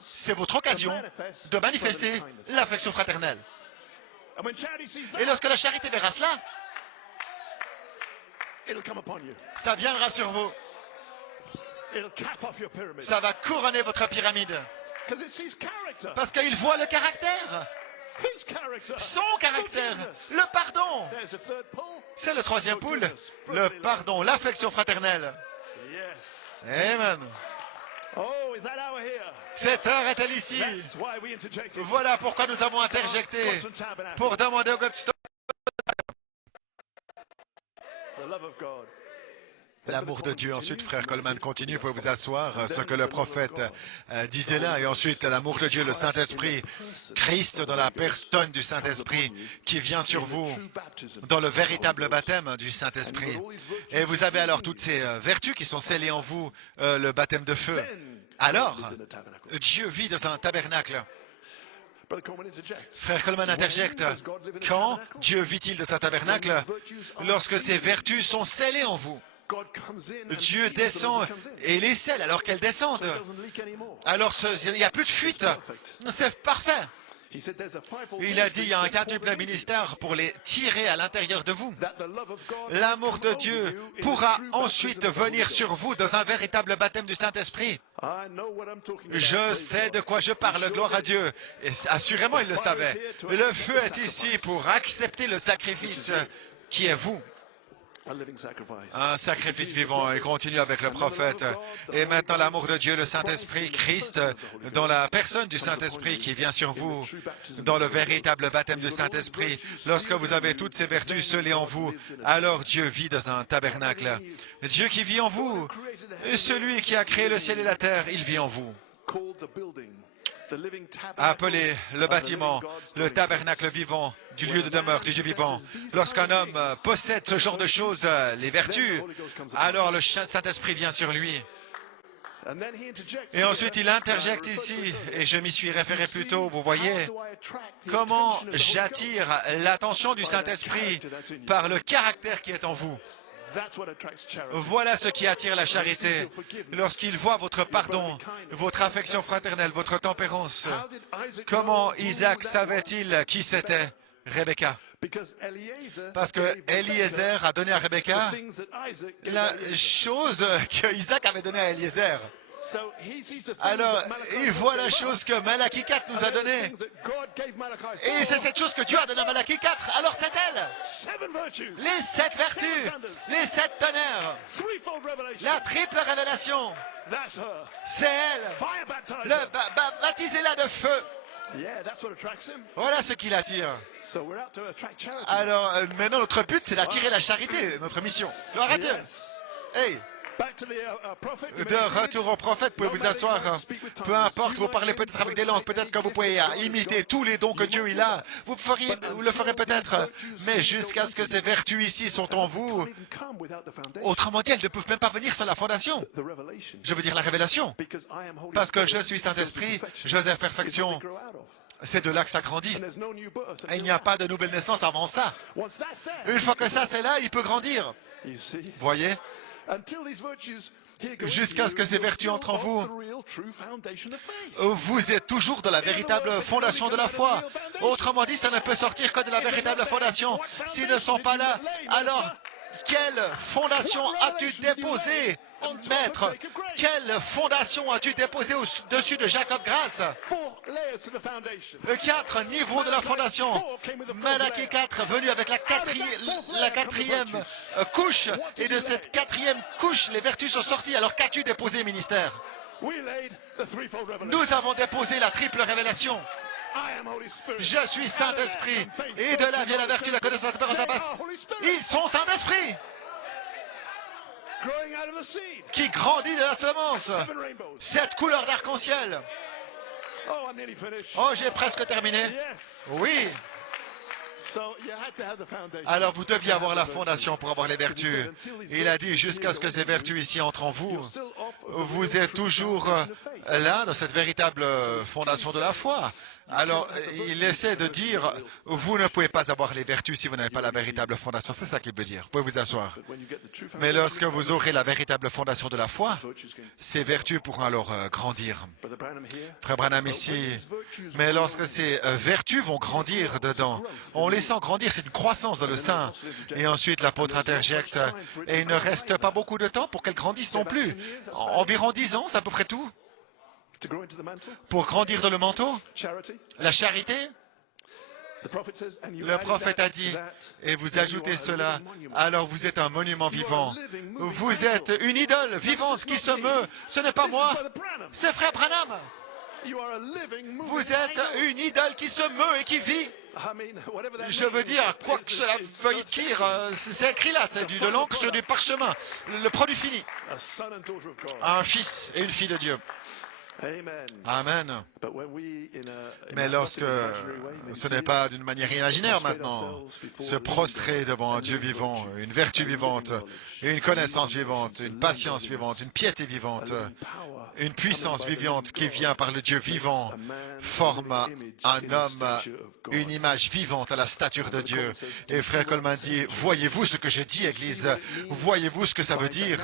C'est votre occasion de manifester l'affection fraternelle. Et lorsque la charité verra cela, ça viendra sur vous. Ça va couronner votre pyramide. Parce qu'il voit le caractère. Son caractère. Le pardon. C'est le troisième pôle. Le pardon, l'affection fraternelle. Amen. Cette heure est-elle ici? Voilà pourquoi nous avons interjecté pour demander au Godstone l'amour de Dieu. Ensuite, frère Coleman continue pour vous asseoir ce que le prophète disait là. Et ensuite, l'amour de Dieu, le Saint-Esprit, Christ dans la personne du Saint-Esprit qui vient sur vous dans le véritable baptême du Saint-Esprit. Et vous avez alors toutes ces vertus qui sont scellées en vous, le baptême de feu. Alors, Dieu vit dans un tabernacle. Frère Coleman interjecte. Quand Dieu vit-il dans un tabernacle? Lorsque ses vertus sont scellées en vous. Dieu descend et les scelle alors qu'elles descendent. Alors il n'y a plus de fuite. C'est parfait. Il a dit, il y a un quintuple ministère pour les tirer à l'intérieur de vous. L'amour de Dieu pourra ensuite venir sur vous dans un véritable baptême du Saint-Esprit. Je sais de quoi je parle, gloire à Dieu. Et assurément, il le savait. Le feu est ici pour accepter le sacrifice qui est vous. Un sacrifice vivant. Il continue avec le prophète. Et maintenant, l'amour de Dieu, le Saint-Esprit, Christ, dans la personne du Saint-Esprit qui vient sur vous, dans le véritable baptême du Saint-Esprit. Lorsque vous avez toutes ces vertus scellées en vous, alors Dieu vit dans un tabernacle. Dieu qui vit en vous, et celui qui a créé le ciel et la terre, il vit en vous. Appelez le bâtiment, le tabernacle vivant du lieu de demeure du Dieu vivant. Lorsqu'un homme possède ce genre de choses, les vertus, alors le Saint-Esprit vient sur lui. Et ensuite, il interjecte ici, et je m'y suis référé plus tôt, vous voyez, comment j'attire l'attention du Saint-Esprit par le caractère qui est en vous. That's what attracts charity. Voilà ce qui attire la charité. Lorsqu'il voit votre pardon, votre affection fraternelle, votre tempérance. How did Isaac Comment know who Isaac that was? savait-il qui c'était Rebecca? Because Eliezer Parce que gave Rebekah Eliezer a donné à Rebecca the things that Isaac gave la Eliezer. chose que Isaac avait donnée à Eliezer. So he sees the things Alors, that Malachi il voit gave la us, chose que Malachie 4 nous and a they're the donnée. things that God gave Malachi. Et c'est cette chose que Dieu a donnée à Malachie 4. Alors c'est elle. 7 virtues. Les 7 vertus, les 7 tonnerres, Threefold revelation. la triple révélation. That's her. C'est elle. Fire baptizer. Baptisez-la de feu. Yeah, that's what attracts him. Voilà ce qui l'attire. So we're out to attract charity. Alors maintenant, notre but, c'est d'attirer la charité, notre mission. Gloire à Dieu. Yes. Hey, Back to the prophet. You may de be seated. retour au prophète, vous pouvez vous asseoir. Peu importe, vous parlez peut-être avec des langues, peut-être que vous pouvez imiter tous les dons que Dieu il a. Vous le ferez peut-être, mais jusqu'à ce que ces vertus ici sont en vous, Can't even come without the foundation. autrement dit, elles ne peuvent même pas venir sans la fondation. The revelation. Je veux dire la révélation. Because I am Holy Parce que Spirit. je suis Saint-Esprit, Perfection. Joseph It's what Perfection. we grow out of. C'est de là que ça grandit. And there's no new birth Et il until n'y a that. pas de nouvelle naissance avant ça. Once that's there, Une fois que ça c'est là, il peut grandir. you see, Voyez? until these virtues here go Jusqu'à into ce que you, ces you're vertus still entrent en on vous. the real, true foundation of faith. Vous êtes toujours dans la véritable fondation de la foi. Autrement dit, ça ne peut sortir que de la véritable fondation. S'ils ne sont pas là, alors quelle fondation as-tu déposée, maître? Quelle fondation as-tu déposée au-dessus de Jacob Grace? 4 layers to the foundation. 4 niveaux de la fondation. Malachie 4 venu avec la quatrième couche. Et de cette quatrième couche, les vertus sont sorties. Alors qu'as-tu déposé, ministère? We laid the threefold revelation. Nous avons déposé la triple révélation. I am Holy Spirit. Je suis Saint-Esprit. Et de là vient la vertu, la connaissance, la espérance, la passe. Ils sont Saint-Esprit Growing out of the seed. qui grandit de la semence. 7 rainbows. 7 couleurs d'arc-en-ciel. Oh, I'm nearly finished. Oh, j'ai presque terminé. Yes. Oui. So you had to have the foundation. Alors vous deviez avoir la fondation pour avoir les vertus. Il a dit, jusqu'à ce que ces vertus ici entrent en vous, Still off of the vous real, êtes true toujours foundation of faith. là, dans cette véritable fondation de la foi. Alors, il essaie de dire, vous ne pouvez pas avoir les vertus si vous n'avez pas la véritable fondation. C'est ça qu'il veut dire. Vous pouvez vous asseoir. But when you get the true Mais foundation, lorsque vous aurez la véritable fondation de la foi, virtues can. ces vertus pourront alors grandir. Brother Branham here. Frère Branham ici, mais lorsque ces vertus vont grandir dedans, on les sent grandir, c'est une croissance dans le sein. Et ensuite, l'apôtre interjecte, et il ne reste pas beaucoup de temps pour qu'elles grandissent non plus. Environ 10 ans, c'est à peu près tout. To grow into the mantle, Pour grandir dans le manteau, charity. la charité, The prophet says, and you le added prophète that a to dit, that, et vous then you ajoutez are a cela, living monument. alors vous êtes un monument vivant. Vous êtes idol. une idole vivante qui se meut. Ce n'est pas This is moi, Brother Branham. c'est frère Branham. You are a living, moving Vous êtes idol. une idole qui se meut et qui vit. I mean, whatever that Je veux means, dire, quoi que it's- cela it's veuille God's dire, saying. c'est écrit là, c'est de l'encre sur du parchemin. Le produit fini. A son and daughter of God. Un fils et une fille de Dieu. Amen. Amen. But when we, in a, in Mais a lorsque not in an imaginary way, maybe ce see n'est it, pas d'une manière imaginaire maintenant, se prostrer devant un Dieu vivant, une vertu vivante, une connaissance vivante, une patience vivante, une piété vivante, une puissance vivante qui vient par le Dieu vivant, forme un homme, une image vivante à la stature de Dieu. Et frère Coleman dit, voyez-vous ce que je dis, Église? Voyez-vous ce que ça veut dire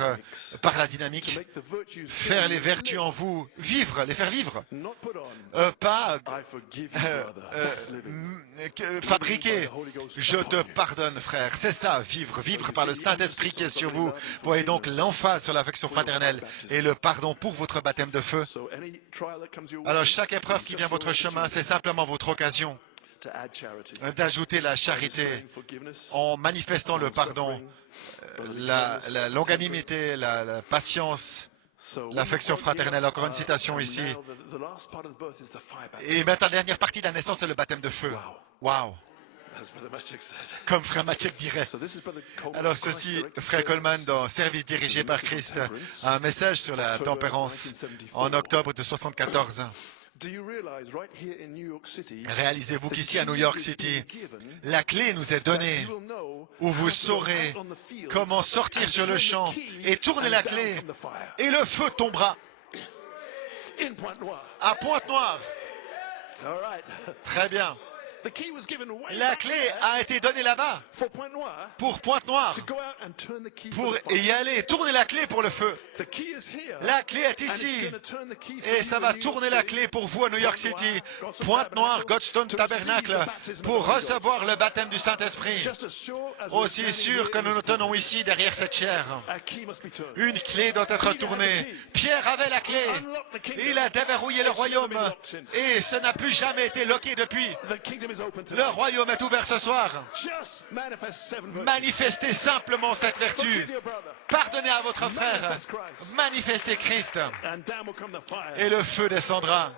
par la dynamique? make the virtues Faire les vertus en vous, vivre, les faire vivre, not put on. pas I forgive you, brother. That's living. fabriquer. Je te pardonne, frère. C'est ça, vivre, vivre par le Saint-Esprit qui est sur vous. Voyez donc l'emphase sur l'affection fraternelle et le pardon pour votre baptême de feu. So any trial that comes your way, Alors chaque épreuve qui vient à votre chemin, c'est simplement votre occasion to add charity. d'ajouter la charité Forgiveness. en manifestant le pardon, la longanimité, la patience, So l'affection fraternelle. Encore une citation ici. Et maintenant, la dernière partie de la naissance, c'est le baptême de feu. Waouh! Comme frère Maciek dirait. Alors ceci, frère Coleman, dans Service dirigé par Christ, a un message sur la tempérance en octobre de 74. Réalisez-vous qu'ici à New York City, la clé nous est donnée où vous saurez comment sortir sur le champ et tourner la clé et le feu tombera à Pointe-Noire. Très bien. The key was given way La back clé there a été donnée là-bas for Pointe-Noire pour Pointe-Noire, to go out and turn the key pour for the fire. y aller, tourner la clé pour le feu. The key is here. La clé est And it's ici gonna turn the key for et you ça in va New tourner York la City, clé pour vous à New York City, Godstone Pointe-Noire, Godstone to receive the Tabernacle, baptism of pour the Holy Ghost. recevoir le baptême du Saint-Esprit. Just as sure as we're Aussi standing sûr here que in nous nous this tenons pulpit, ici derrière cette chair. a key must be turned. Une clé doit être tournée. Pierre avait la clé. Il a déverrouillé le royaume et ce n'a plus jamais été loqué depuis. The kingdom is open Le tonight. royaume est ouvert ce soir. Just manifest 7 virtues. Manifestez simplement cette vertu. Forgive your brother. Pardonnez à votre frère. Manifestez Christ And down will come the fire. et le feu descendra.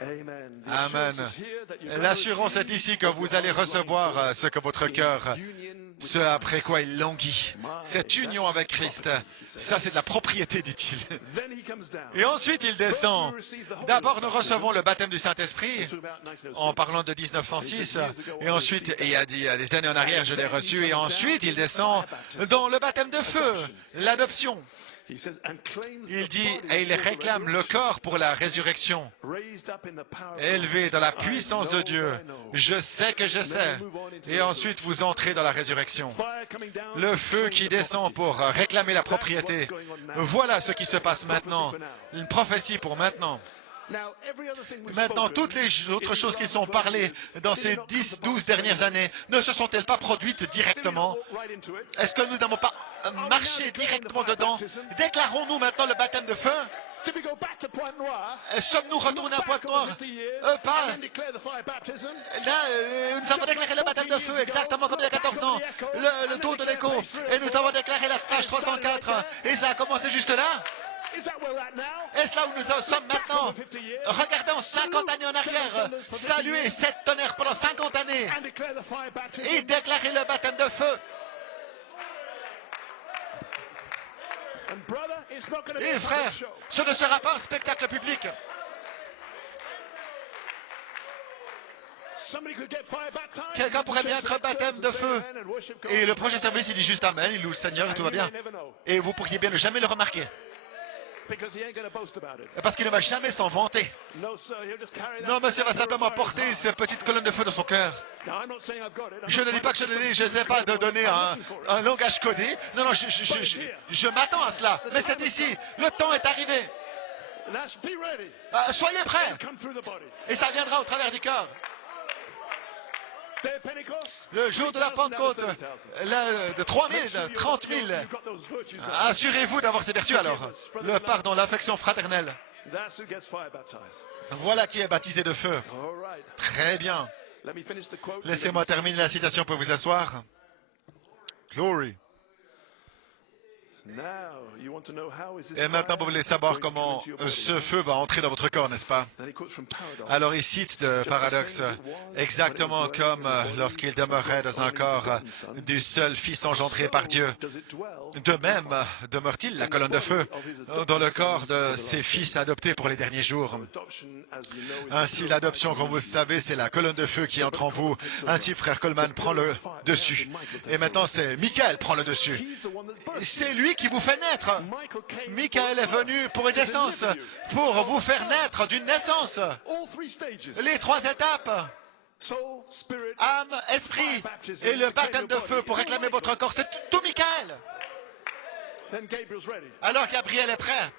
Amen. The Amen. assurance is here that you're gonna L'assurance est receive ici que vous allez recevoir ce que votre cœur, union with ce après quoi il languit. Cette union avec Christ, ça c'est de la propriété, dit-il. Then he comes down. Et ensuite il descend. D'abord nous recevons le baptême du Saint-Esprit en parlant de 1906. Et ensuite, il y a des années en arrière, je l'ai reçu. Et ensuite il descend dans le baptême de feu, l'adoption. He says, and claims Il the dit, body et il for the réclame le corps pour la résurrection. raised up in the power of Élevé dans la puissance de Dieu. Je sais que je sais. Et ensuite, vous entrez dans la résurrection. fire coming down. Le feu qui descend pour réclamer la propriété. Voilà ce qui se passe maintenant. Une prophétie pour maintenant. Now, every other thing we've Maintenant, spoken toutes les autres choses qui sont parlées dans ces 10, 12 dernières années ne se sont-elles pas produites directement? walk right into it. Est-ce que nous n'avons pas marché directement dedans? Déclarons-nous maintenant le baptême de feu? Did we go back to Pointe-Noire? Sommes-nous retournés à Pointe-Noire? Pas. And then declare the fire baptism? Là, nous avons déclaré le baptême de feu exactement comme il y a 14 ans, le tour de l'écho. Et nous avons déclaré la page 304. Et ça a commencé juste là. Is that where we're at now? Est-ce là où nous en sommes maintenant? Regardons 50 années en arrière. Saluez cette tonnerre pendant 50 années. And declare the fire baptism? Et déclarer le baptême de feu. And brother, it's not going to be Et a frère, public show. ce ne sera pas un spectacle public. Somebody could get fire baptized. Quelqu'un pourrait bien être baptême de feu. Et le prochain service, il dit juste Amen, il loue le Seigneur et tout va bien. Et vous pourriez bien ne jamais le remarquer. Because he ain't going to boast about it. Parce qu'il ne va jamais s'en vanter. No, sir, he'll just carry that. Non, monsieur va simplement porter ces petites colonnes de feu dans son cœur. Now, I'm not saying I've got it. I'm Je not ne dis pas que je trying to ne put je sais pas de donner un langage codé. Non, non, je m'attends à cela. Mais c'est ici. Le temps est arrivé. some- Let's be ready. Soyez prêts. Come through the body. Et ça viendra au travers du cœur. Day of Pentecost. Le jour de la 3,000 Pentecôte, out of 30,000. là, de 3 000, de 30 000. You've got those virtues. Assurez-vous d'avoir ces vertus alors. Le pardon, l'affection fraternelle. That's who gets fire baptized. Voilà qui est baptisé de feu. All right. Très bien. Let me finish the quote. Laissez-moi terminer la citation pour vous asseoir. Glory. Now, you want to know how is this Et maintenant, fire vous voulez savoir going to come comment into your body? ce feu va entrer dans votre corps, n'est-ce pas? Then he quotes from Paradox. Alors il cite de Paradoxe, exactement comme lorsqu'il demeurait dans un corps du seul Fils engendré par Dieu. Does it dwell? De même demeure-t-il la colonne de feu dans le corps de ses fils adoptés pour les derniers jours. Adoption, as you know, is Ainsi, l'adoption, comme vous le savez, c'est la colonne de feu qui entre en vous. Ainsi, frère Coleman prend le dessus. Et maintenant, c'est Michael prend le dessus. he's the one that birthed. C'est lui qui vous fait naître. Michael came Michael est venu pour une naissance, pour vous faire naître d'une naissance. all 3 stages. Les 3 étapes, Soul, spirit, âme, esprit, et le baptême de feu pour réclamer votre corps, c'est tout Michael. then Gabriel's ready. Alors Gabriel est prêt.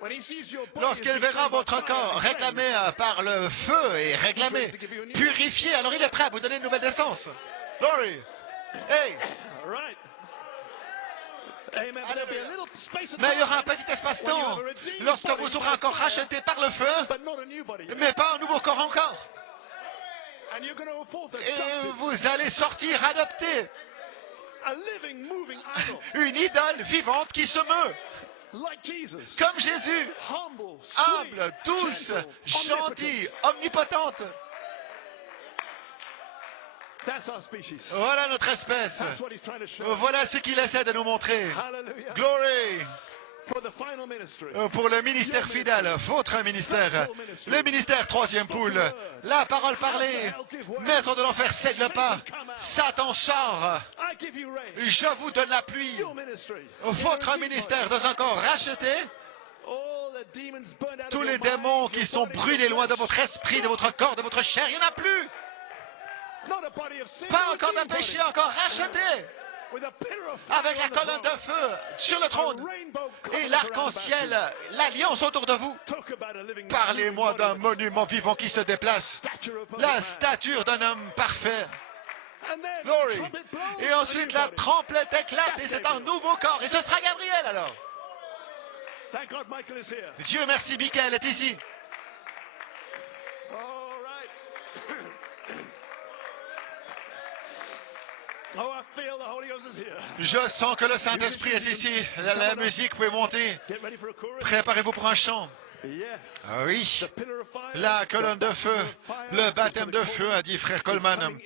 When he sees your body Lorsqu'il is verra become by votre fire corps and réclamé flames, par le feu et réclamé, purifié, alors il est prêt à vous donner une nouvelle naissance. Glory. Hey. all right. Amen. But there'll be a little space and Mais il y time, aura un petit espace-temps lorsque vous aurez encore racheté par le feu, but not a new body. mais pas un nouveau corps encore. And you're going to go forth Et adopted, vous allez sortir adopté, a living, moving idol, une idole vivante qui se meut, like Jesus. comme Jésus, Humble, humble, sweet, douce, gentle, gentille, omnipotente. That's our species. Voilà notre espèce. That's what he's trying to show. Voilà ce qu'il essaie de nous montrer. Hallelujah. Glory. For the final ministry. Pour le ministère fidèle, votre ministère, le ministère troisième poule, la parole parlée, maître de l'enfer cède le pas, Satan sort, I give you rain. je vous donne la pluie, Your ministry. votre ministère dans un corps racheté, All the demons burned out tous of les your mind, démons your qui sont body, brûlés your loin de flesh. votre esprit, de votre corps, de votre chair, il n'y en a plus. Pas encore de péché, encore racheté. Avec la colonne de feu sur le trône et l'arc-en-ciel, l'alliance autour de vous. Parlez-moi d'un monument vivant qui se déplace. La stature d'un homme parfait. Glory. Et ensuite, la trompette éclate et c'est un nouveau corps. Et ce sera Gabriel alors. Dieu merci, Michael est ici. Je sens que le Saint-Esprit est ici. La musique peut monter. Préparez-vous pour un chant. Ah oui, la colonne de feu, le baptême de feu, a dit frère Coleman.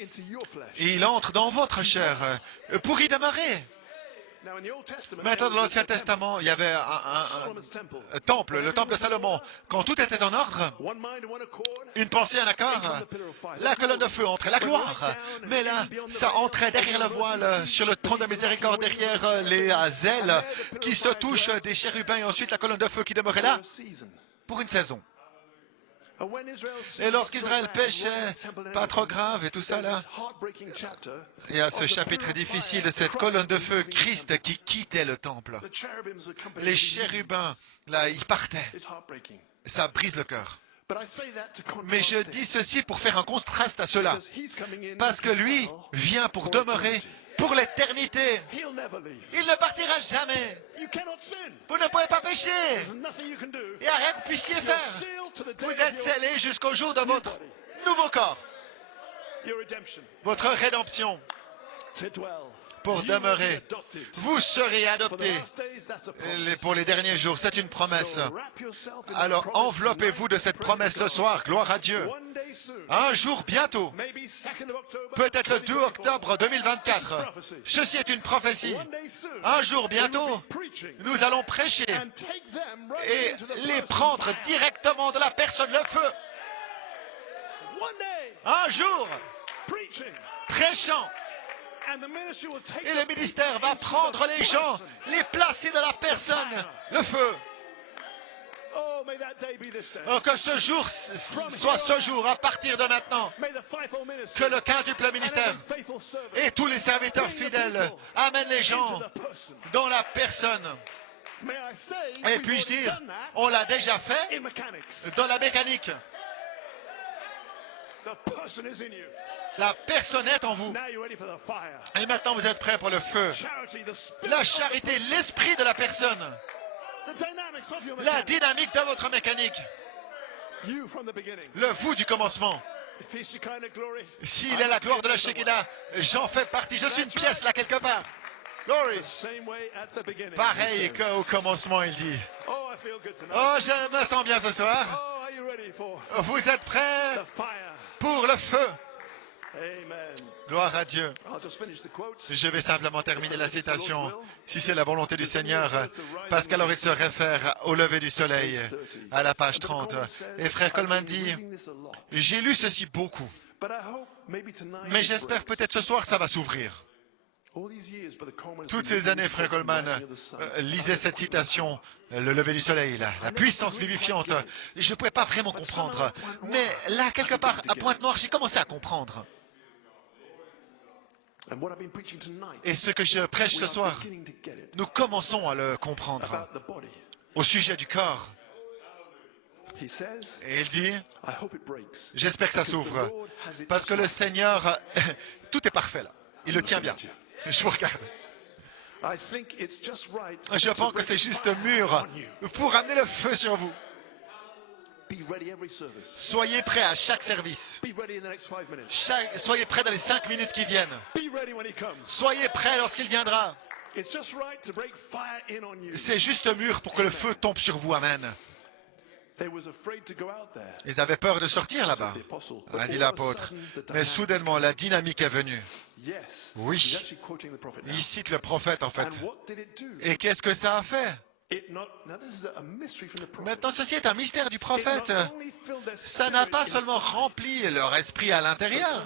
Il entre dans votre chair pour y demeurer. Maintenant, dans l'Ancien Testament, il y avait un temple, le temple de Salomon. Quand tout était en ordre, une pensée, un accord, la colonne de feu entrait, la gloire. Mais là, ça entrait derrière le voile, sur le trône de miséricorde, derrière les ailes qui se touchent des chérubins, et ensuite la colonne de feu qui demeurait là pour une saison. Et lorsqu'Israël péchait, pas trop grave et tout ça là, il y a ce chapitre difficile de cette colonne de feu, Christ qui quittait le temple. Les chérubins, là, ils partaient. Ça brise le cœur. Mais je dis ceci pour faire un contraste à cela. Parce que lui vient pour demeurer pour l'éternité. Il ne partira jamais. Vous ne pouvez pas pécher. Il n'y a rien que vous puissiez faire. Vous êtes scellés jusqu'au jour de votre nouveau corps. Votre rédemption. Pour demeurer. Vous serez adoptés pour les derniers jours. C'est une promesse. Alors enveloppez-vous de cette promesse ce soir. Gloire à Dieu. Un jour bientôt, peut-être le 2 octobre 2024, ceci est une prophétie. Un jour bientôt, nous allons prêcher et les prendre directement de la personne, le feu. Un jour, prêchant. Et le ministère va prendre les gens, les placer dans la personne, le feu. Oh, que ce jour soit ce jour, à partir de maintenant, que le quintuple ministère et tous les serviteurs fidèles amènent les gens dans la personne. Et puis-je dire, on l'a déjà fait dans la mécanique. La personne est en vous. Et maintenant, vous êtes prêts pour le feu. La charité, l'esprit de la personne. La dynamique de votre mécanique. Le vous du commencement. S'il est la gloire de la Shekinah, j'en fais partie. Je suis une pièce là quelque part. Glory. Pareil qu'au commencement, il dit. Oh, je me sens bien ce soir. Vous êtes prêts pour le feu. Gloire à Dieu. Je vais simplement terminer la citation, si c'est la volonté du Seigneur, parce qu'alors il se réfère au lever du soleil, à la page 30. Et frère Coleman dit, j'ai lu ceci beaucoup, mais j'espère peut-être ce soir ça va s'ouvrir. Toutes ces années, frère Coleman lisait cette citation, le lever du soleil, la puissance vivifiante. Je ne pouvais pas vraiment comprendre, mais là, quelque part, à Pointe-Noire, j'ai commencé à comprendre. Et ce que je prêche ce soir, nous commençons à le comprendre au sujet du corps. Et il dit, j'espère que ça s'ouvre, parce que le Seigneur, tout est parfait là, il le tient bien. Je vous regarde. Je pense que c'est juste mûr pour amener le feu sur vous. Soyez prêts à chaque service. Soyez prêts dans les 5 minutes qui viennent. Soyez prêts lorsqu'il viendra. C'est juste mûr pour que le feu tombe sur vous. Amen. Ils avaient peur de sortir là-bas, a dit l'apôtre. Mais soudainement, la dynamique est venue. Oui, il cite le prophète en fait. Et qu'est-ce que ça a fait? Maintenant, ceci est un mystère du prophète. Ça n'a pas seulement rempli leur esprit à l'intérieur.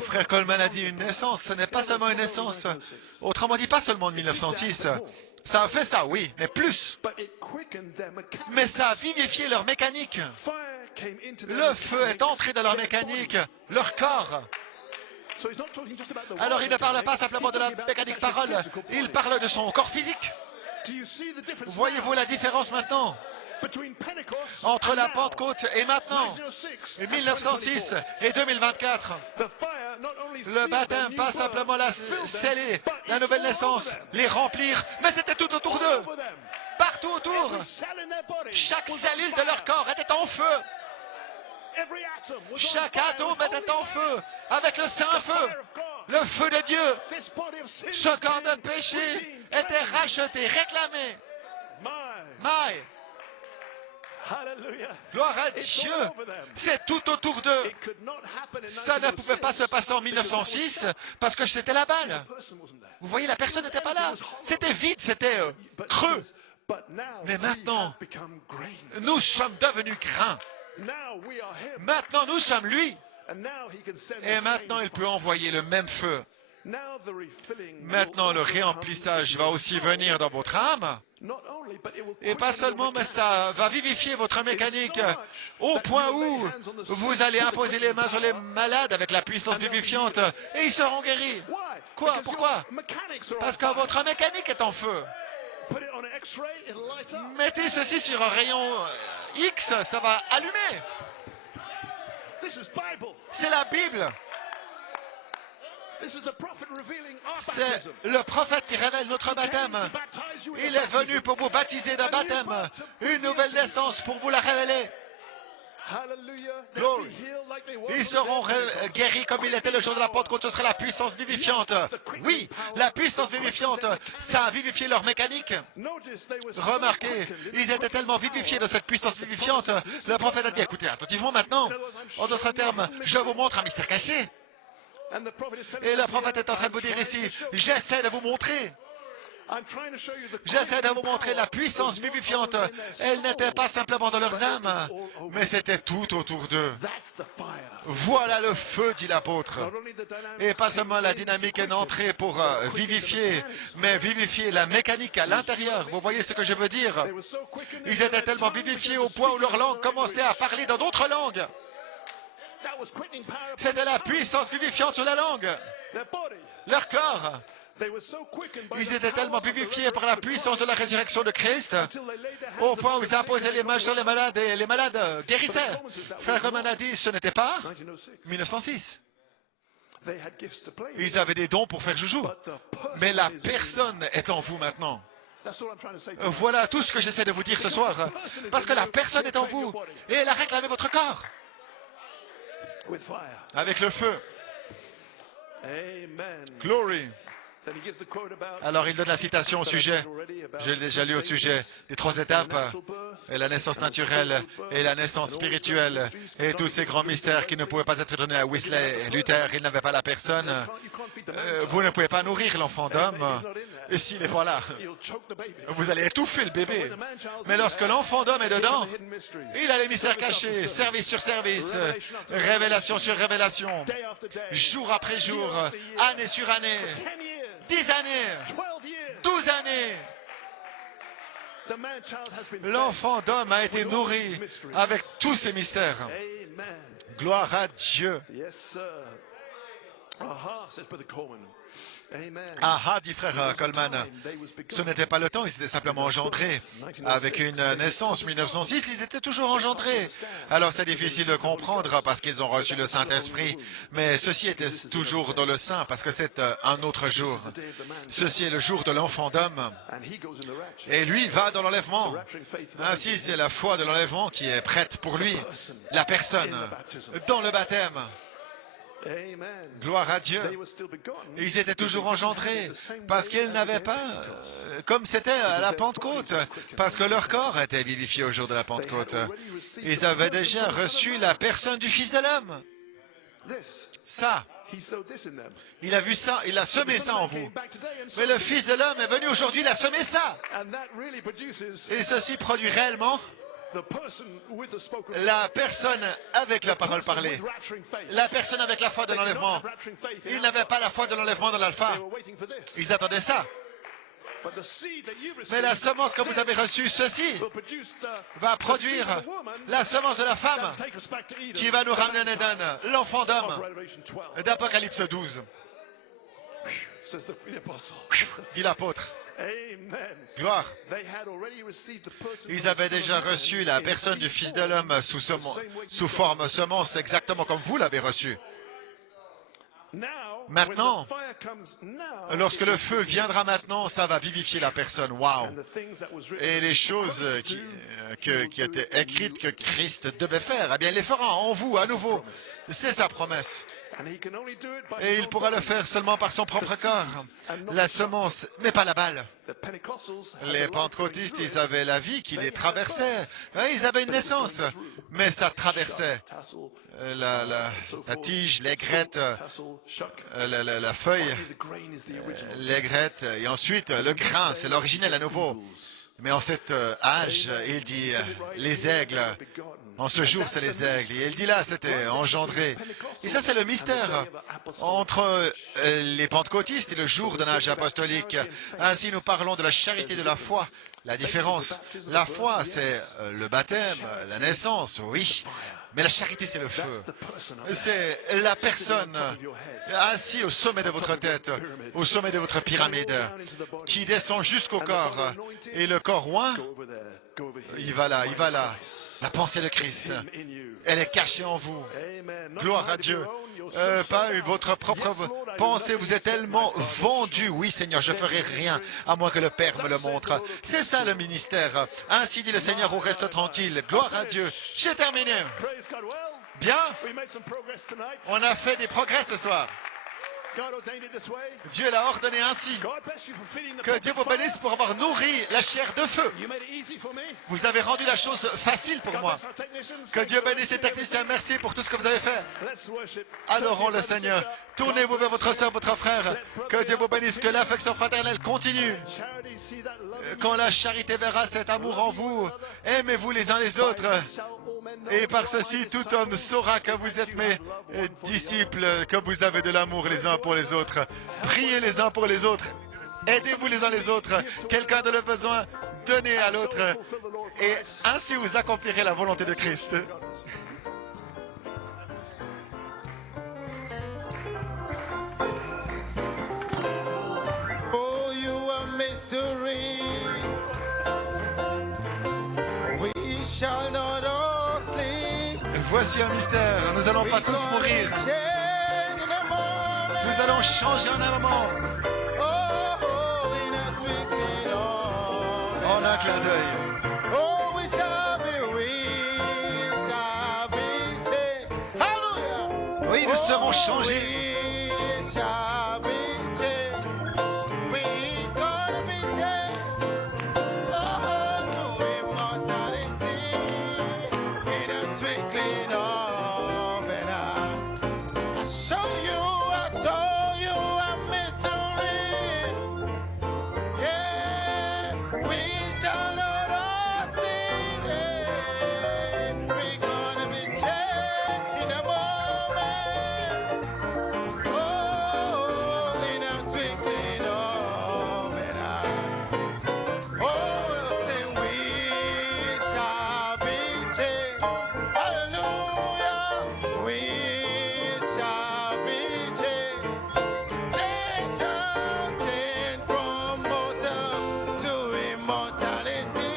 Frère Coleman a dit une naissance. Ce n'est pas seulement une naissance. Autrement dit, pas seulement en 1906. Ça a fait ça, oui, mais plus. Mais ça a vivifié leur mécanique. Le feu est entré dans leur mécanique, leur corps. Alors il ne parle pas simplement de la mécanique parole, il parle de son corps physique. Voyez-vous la différence maintenant entre la Pentecôte et maintenant, 1906 et 2024? Le baptême, pas simplement la sceller, la nouvelle naissance, les remplir, mais c'était tout autour d'eux, partout autour. Chaque cellule de leur corps était en feu. Chaque atome était en feu, avec le Saint-Feu, le feu de Dieu. Ce corps de péché était racheté, réclamé. Maï. Gloire à Dieu. C'est tout autour d'eux. Ça ne pouvait pas se passer en 1906 parce que c'était la balle. Vous voyez, la personne n'était pas là. C'était vide, c'était creux. Mais maintenant, nous sommes devenus grains. Maintenant, nous sommes lui. Et maintenant, il peut envoyer le même feu. Maintenant, le réemplissage va aussi venir dans votre âme. Et pas seulement, mais ça va vivifier votre mécanique au point où vous allez imposer les mains sur les malades avec la puissance vivifiante et ils seront guéris. Quoi? Pourquoi? Parce que votre mécanique est en feu. Mettez ceci sur un rayon X, ça va allumer. C'est la Bible. C'est le prophète qui révèle notre baptême. Il est venu pour vous baptiser d'un baptême, une nouvelle naissance pour vous la révéler. Glory. Ils seront guéris comme il était le jour de la Pentecôte. Ce sera la puissance vivifiante. Oui, la puissance vivifiante, ça a vivifié leur mécanique. Remarquez, ils étaient tellement vivifiés de cette puissance vivifiante. Le prophète a dit, écoutez, attentivement maintenant. En d'autres termes, je vous montre un mystère caché. Et le prophète est en train de vous dire ici, j'essaie de vous montrer. J'essaie de vous montrer la puissance vivifiante. Elle n'était pas simplement dans leurs âmes, mais c'était tout autour d'eux. Voilà le feu, dit l'apôtre. Et pas seulement la dynamique est entrée pour vivifier, mais vivifier la mécanique à l'intérieur. Vous voyez ce que je veux dire? Ils étaient tellement vivifiés au point où leur langue commençait à parler dans d'autres langues. C'était la puissance vivifiante sur la langue. Leur corps. Ils étaient tellement vivifiés par la puissance de la résurrection de Christ au point où ils imposaient les mains sur les malades et les malades guérissaient. Frère Coleman a dit, ce n'était pas 1906. Ils avaient des dons pour faire joujou. Mais la personne est en vous maintenant. Voilà tout ce que j'essaie de vous dire ce soir. Parce que la personne est en vous et elle a réclamé votre corps. Avec le feu. Glory. Alors il donne la citation au sujet, je l'ai déjà lu au sujet des trois étapes, et la naissance naturelle et la naissance spirituelle, et tous ces grands mystères qui ne pouvaient pas être donnés à Wesley et Luther, ils n'avaient pas la personne. Vous ne pouvez pas nourrir l'enfant d'homme, et s'il n'est pas là, vous allez étouffer le bébé. Mais lorsque l'enfant d'homme est dedans, il a les mystères cachés, service sur service, révélation sur révélation, jour après jour, année sur année. 10 années, 12 années, l'enfant d'homme a été nourri avec tous ces mystères. Gloire à Dieu. Ah, dit frère Coleman, ce n'était pas le temps, ils étaient simplement engendrés. Avec une naissance 1906, ils étaient toujours engendrés. Alors c'est difficile de comprendre parce qu'ils ont reçu le Saint-Esprit, mais ceci était toujours dans le sein parce que c'est un autre jour. Ceci est le jour de l'enfant d'homme. Et lui va dans l'enlèvement. Ainsi, c'est la foi de l'enlèvement qui est prête pour lui, la personne, dans le baptême. Gloire à Dieu. Ils étaient toujours engendrés parce qu'ils n'avaient pas, comme c'était à la Pentecôte, parce que leur corps était vivifié au jour de la Pentecôte. Ils avaient déjà reçu la personne du Fils de l'homme. Ça. Il a vu ça, il a semé ça en vous. Mais le Fils de l'homme est venu aujourd'hui, il a semé ça. Et ceci produit réellement la personne avec la parole parlée, la personne avec la foi de l'enlèvement. Ils n'avaient pas la foi de l'enlèvement dans l'alpha. Ils attendaient ça. But the seed that you Mais la received semence que vous avez reçue, ceci, will produce va the produire seed of the woman la semence de la femme that will take us back to Eden, qui va nous ramener en Éden, l'enfant of d'homme Revelation 12, d'Apocalypse 12, says the apostle. dit l'apôtre. Amen. Gloire. They had already received the person Ils of avaient the Son déjà of Man reçu la in personne du seed Fils de form, l'homme the same way sous you forme semence, exactement comme vous l'avez reçu. Now, Maintenant, when the fire comes now, lorsque le feu viendra maintenant, ça va vivifier la personne. Waouh! and the things that was written Et les choses qui étaient écrites que Christ devait faire, eh bien, il les fera en vous à nouveau. C'est sa promesse. and he can only do it by Et his il own pourra le body. faire seulement par son propre corps. La semence, mais pas la balle. The Pentecostals had Les the life going pentecôtistes, through ils it. avaient la vie qui les traversait. Ils avaient une naissance, mais ça traversait. Tassel, La tige, l'aigrette, tassel, shuck. la feuille, The grain is the original. l'aigrette, et ensuite le grain, c'est l'originel à nouveau. Mais en cet âge, il dit les aigles. En ce jour, c'est les aigles. Et il dit là, c'était engendré. Et ça, c'est le mystère entre les pentecôtistes et le jour de l'âge apostolique. Ainsi, nous parlons de la charité de la foi. La différence, la foi, c'est le baptême, la naissance, oui. Mais la charité, c'est le feu. C'est la personne assise au sommet de votre tête, au sommet de votre pyramide, qui descend jusqu'au corps. Et le corps oint, Go over there. Go over here. il va là, il va là. La pensée de Christ, In you. elle est cachée en vous. Amen. Not Gloire à mind Dieu. your own, your soul Pas sold out. votre propre Yes, Lord, I pensée, do vous nothing êtes except tellement my Father vendu. Oui, Seigneur, je ferai rien à moins que le Père me le montre. C'est ça le ministère. Ainsi dit le Seigneur, on reste tranquille. Gloire à Dieu. J'ai terminé. Praise God. Well, Bien, we made some progress tonight. on a fait des progrès ce soir. God ordained it this way. Dieu l'a ordonné ainsi. God bless you for feeding the Que Dieu vous public bénisse fire. pour avoir nourri la chair de feu. You made it easy for me. Vous avez rendu la chose facile pour God moi. bless our technicians. Que Dieu bénisse les techniciens. Merci pour tout ce que vous avez fait. Let's worship. Adorons le Seigneur. Tournez-vous vers votre soeur, votre frère. Que Dieu vous bénisse. Que l'affection fraternelle continue. Charity, see that love. Quand la charité verra cet amour en vous, aimez-vous les uns les autres. Shall all men know Et that par you are my ceci, tout disciples. homme saura que vous êtes mes disciples, que vous avez de l'amour les uns pour les autres. Priez les uns pour les autres. Aidez-vous les uns les autres. Quelqu'un a le besoin, donnez à l'autre. Fulfill the Lord's Et purpose. ainsi vous accomplirez la volonté de Christ. Oh, you are mystery. We shall not all sleep. Voici un mystère. Nous n'allons pas tous mourir. Change in a moment. Nous allons changer en un moment, Oh, in a twinkling of en un clin d'œil. Oh, we shall be changed. Hallelujah. Oui, nous serons changés. We shall be changed. We gonna be changed. Oh, to immortality in a twinkling of an eye. I show you a mystery. Yeah, we shall not all sleep. Yeah, we gonna be changed in a moment. Oh, in a twinkling of an eye. Oh, we'll say we shall be changed. Hallelujah. We shall be changed. Change from mortal to immortality.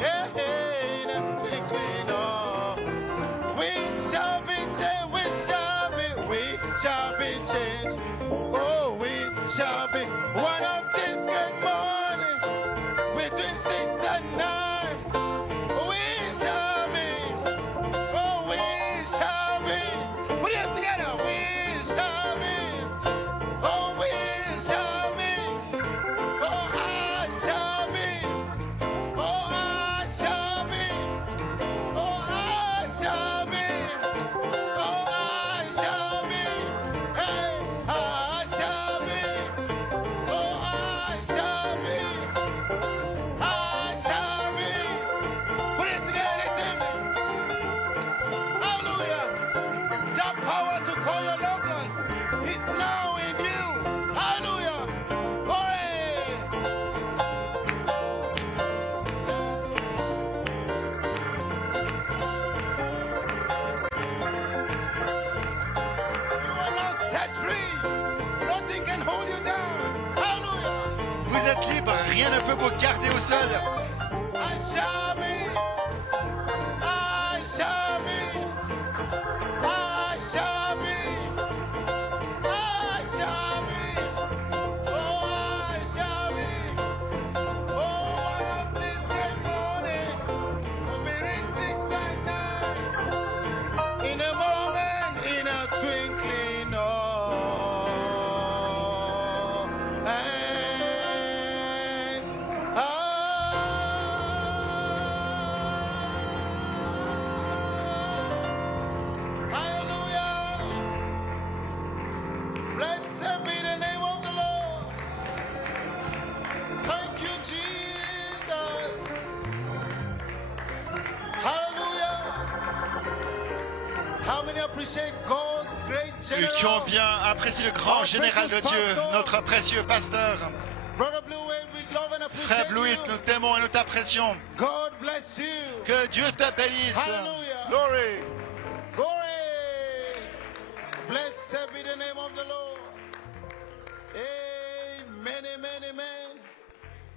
Yeah, in a twinkling of we shall be changed, we shall be changed. Oh, we shall be one of this great morning between 6 and 9. We shall be, oh, we shall be. Put it together, we shall be. Oh, we shall be. Oh, I shall be. Oh, I shall be. Oh, I shall be. Oh, I shall be. Hey, I shall be. Oh, I shall be. I shall be. Put it together this evening. Hallelujah. The power to call êtes libre, rien ne peut vous garder au sol. I shall be. I shall be. I shall be. I shall be. Oh, I shall be. Oh, one of this great morning, very 6 and 9. In a moment, in a twinkling, oh, and hallelujah. Blessed be the name of the Lord. Thank you, Jesus. Hallelujah. How many appreciate God's great Qui ont general? bien apprécié le grand général de Dieu, notre précieux pasteur. Brother Blue Wave, we love and Frère appreciate Blue, you. nous t'aimons et nous t'apprécions. God bless you. Que Dieu te bénisse. Hallelujah. Glory. Glory. Blessed be the name of the Lord. Amen, amen, amen.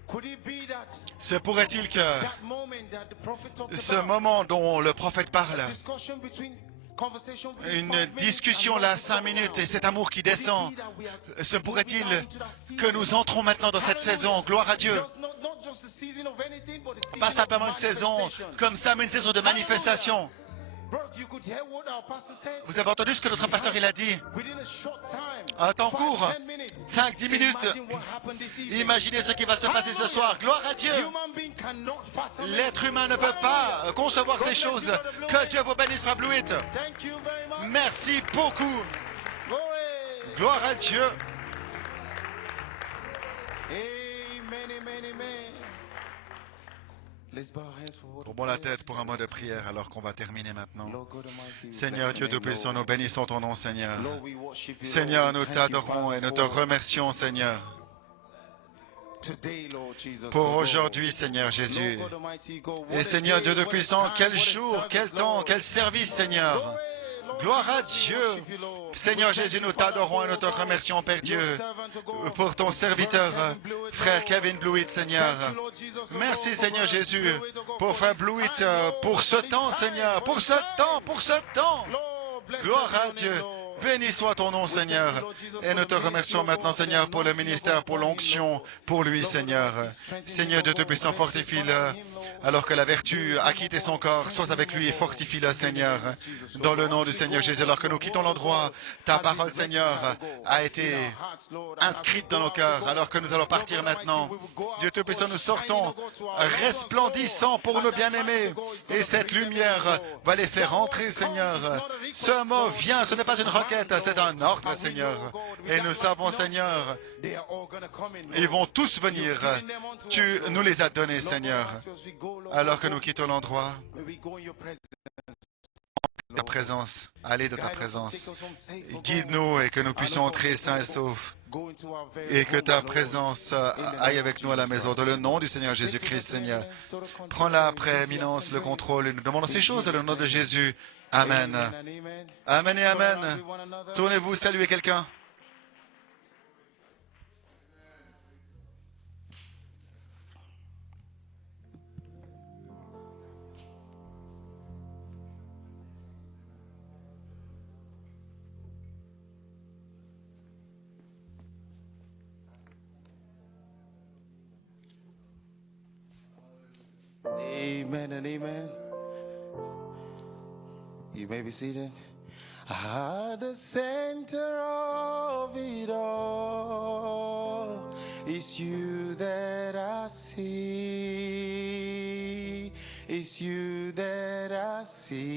Could it be that Se pourrait-il que that moment that the prophet talked ce about, moment dont le prophète parle, discussion between conversation between une 5 minutes discussion and là, love 5 to come minutes now? et cet amour qui descend, Could it be that we are se pourrait-il moving now into that season? que nous entrons maintenant dans cette saison, gloire à Dieu, Not just a season of anything, but a season pas of simplement une saison manifestation. comme ça, mais une saison de manifestation. Bro, you could hear what our pastor said. Vous avez entendu ce que notre pasteur il a dit? Within a short time, Un temps 5, court, 10 minutes. 5-10 minutes. Imagine what happened this evening. Imaginez ce qui va se passer ce soir. Gloire à Dieu. Human being cannot fathom it. L'être humain ne peut pas concevoir ces choses. Que Dieu vous bénisse, Frère Blue It. Thank you very much. Merci beaucoup. Glory. Gloire à Dieu. Amen, amen, amen. Let's bow our heads for word of Courbons la prayer. tête pour un mot de prière alors qu'on va terminer maintenant. Lord God Almighty, we Seigneur bless Dieu your name, Tout-Puissant, nous Lord. bénissons ton nom, Seigneur. Lord, we worship you, Seigneur, Lord. We nous thank you, t'adorons Father, et nous te for remercions, Seigneur, today, Lord Jesus, pour oh God. aujourd'hui, Seigneur Jésus. Lord God Almighty, God, what Et a Seigneur day, Dieu what a Tout-Puissant, time, quel what a jour, service, quel temps, Lord. quel service, Seigneur. Glory, Lord Gloire à Jesus, we Dieu. worship you, Lord. Seigneur We thank Jésus, you, nous Father, t'adorons et nous te for remercions, Père Dieu, your servant, oh God. pour ton serviteur, Brother Kevin Blewett, Frère Lord. Kevin Blue It, Seigneur. Thank you, Lord Jesus, oh Merci, God, Seigneur for Brother Jésus, Blewett, oh God, pour for Frère this Blue It, time, Lord, pour ce for this temps, time, Seigneur, for pour this ce time. temps, pour ce temps. Lord, blessed Gloire be à your Dieu. name, Lord. Béni soit ton nom, Seigneur. Et nous te remercions maintenant, Seigneur, pour le ministère, pour l'onction, pour lui, Seigneur. Seigneur Dieu Tout-Puissant, fortifie-le. Alors que la vertu a quitté son corps, sois avec lui et fortifie-le, Seigneur. Dans le nom du Seigneur Jésus, alors que nous quittons l'endroit, ta parole, Seigneur, a été inscrite dans nos cœurs. Alors que nous allons partir maintenant, Dieu Tout-Puissant, nous sortons resplendissants pour nos bien-aimés. Et cette lumière va les faire entrer, Seigneur. Ce mot vient, ce n'est pas une requête, c'est un ordre, Seigneur. Et nous savons, Seigneur, ils vont tous venir. Tu nous les as donnés, Seigneur. Alors que nous quittons l'endroit, ta présence, allez de ta présence. Guide-nous et que nous puissions entrer sains et saufs. Et que ta présence aille avec nous à la maison. Dans le nom du Seigneur Jésus-Christ, Seigneur. Prends la prééminence, le contrôle. Et nous demandons ces choses dans le nom de Jésus. Amen. Amen et Amen. Tournez-vous, saluez quelqu'un. Amen and amen. You may be seated. At the center of it all is you that I see. It's you that I see.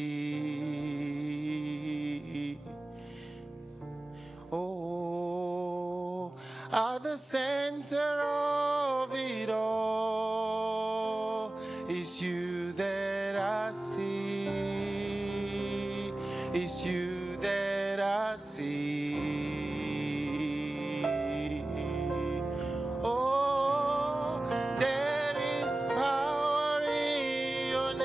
Oh, at the center of it all is you that I see. It's you that I see. Oh, there is power in your name.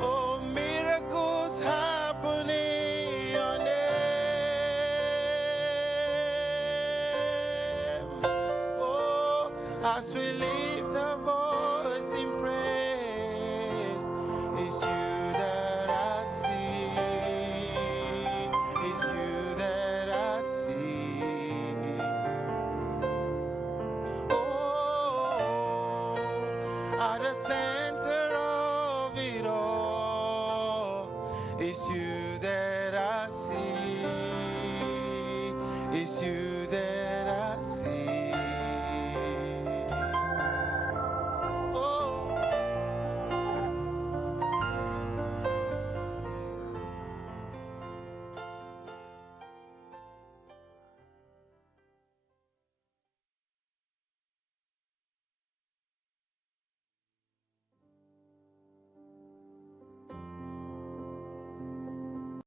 Oh, miracles happen in your name. as we lift our voice in praise. It's you that I see. It's you that I see. Oh, at the center of it all, it's you that I see. It's you that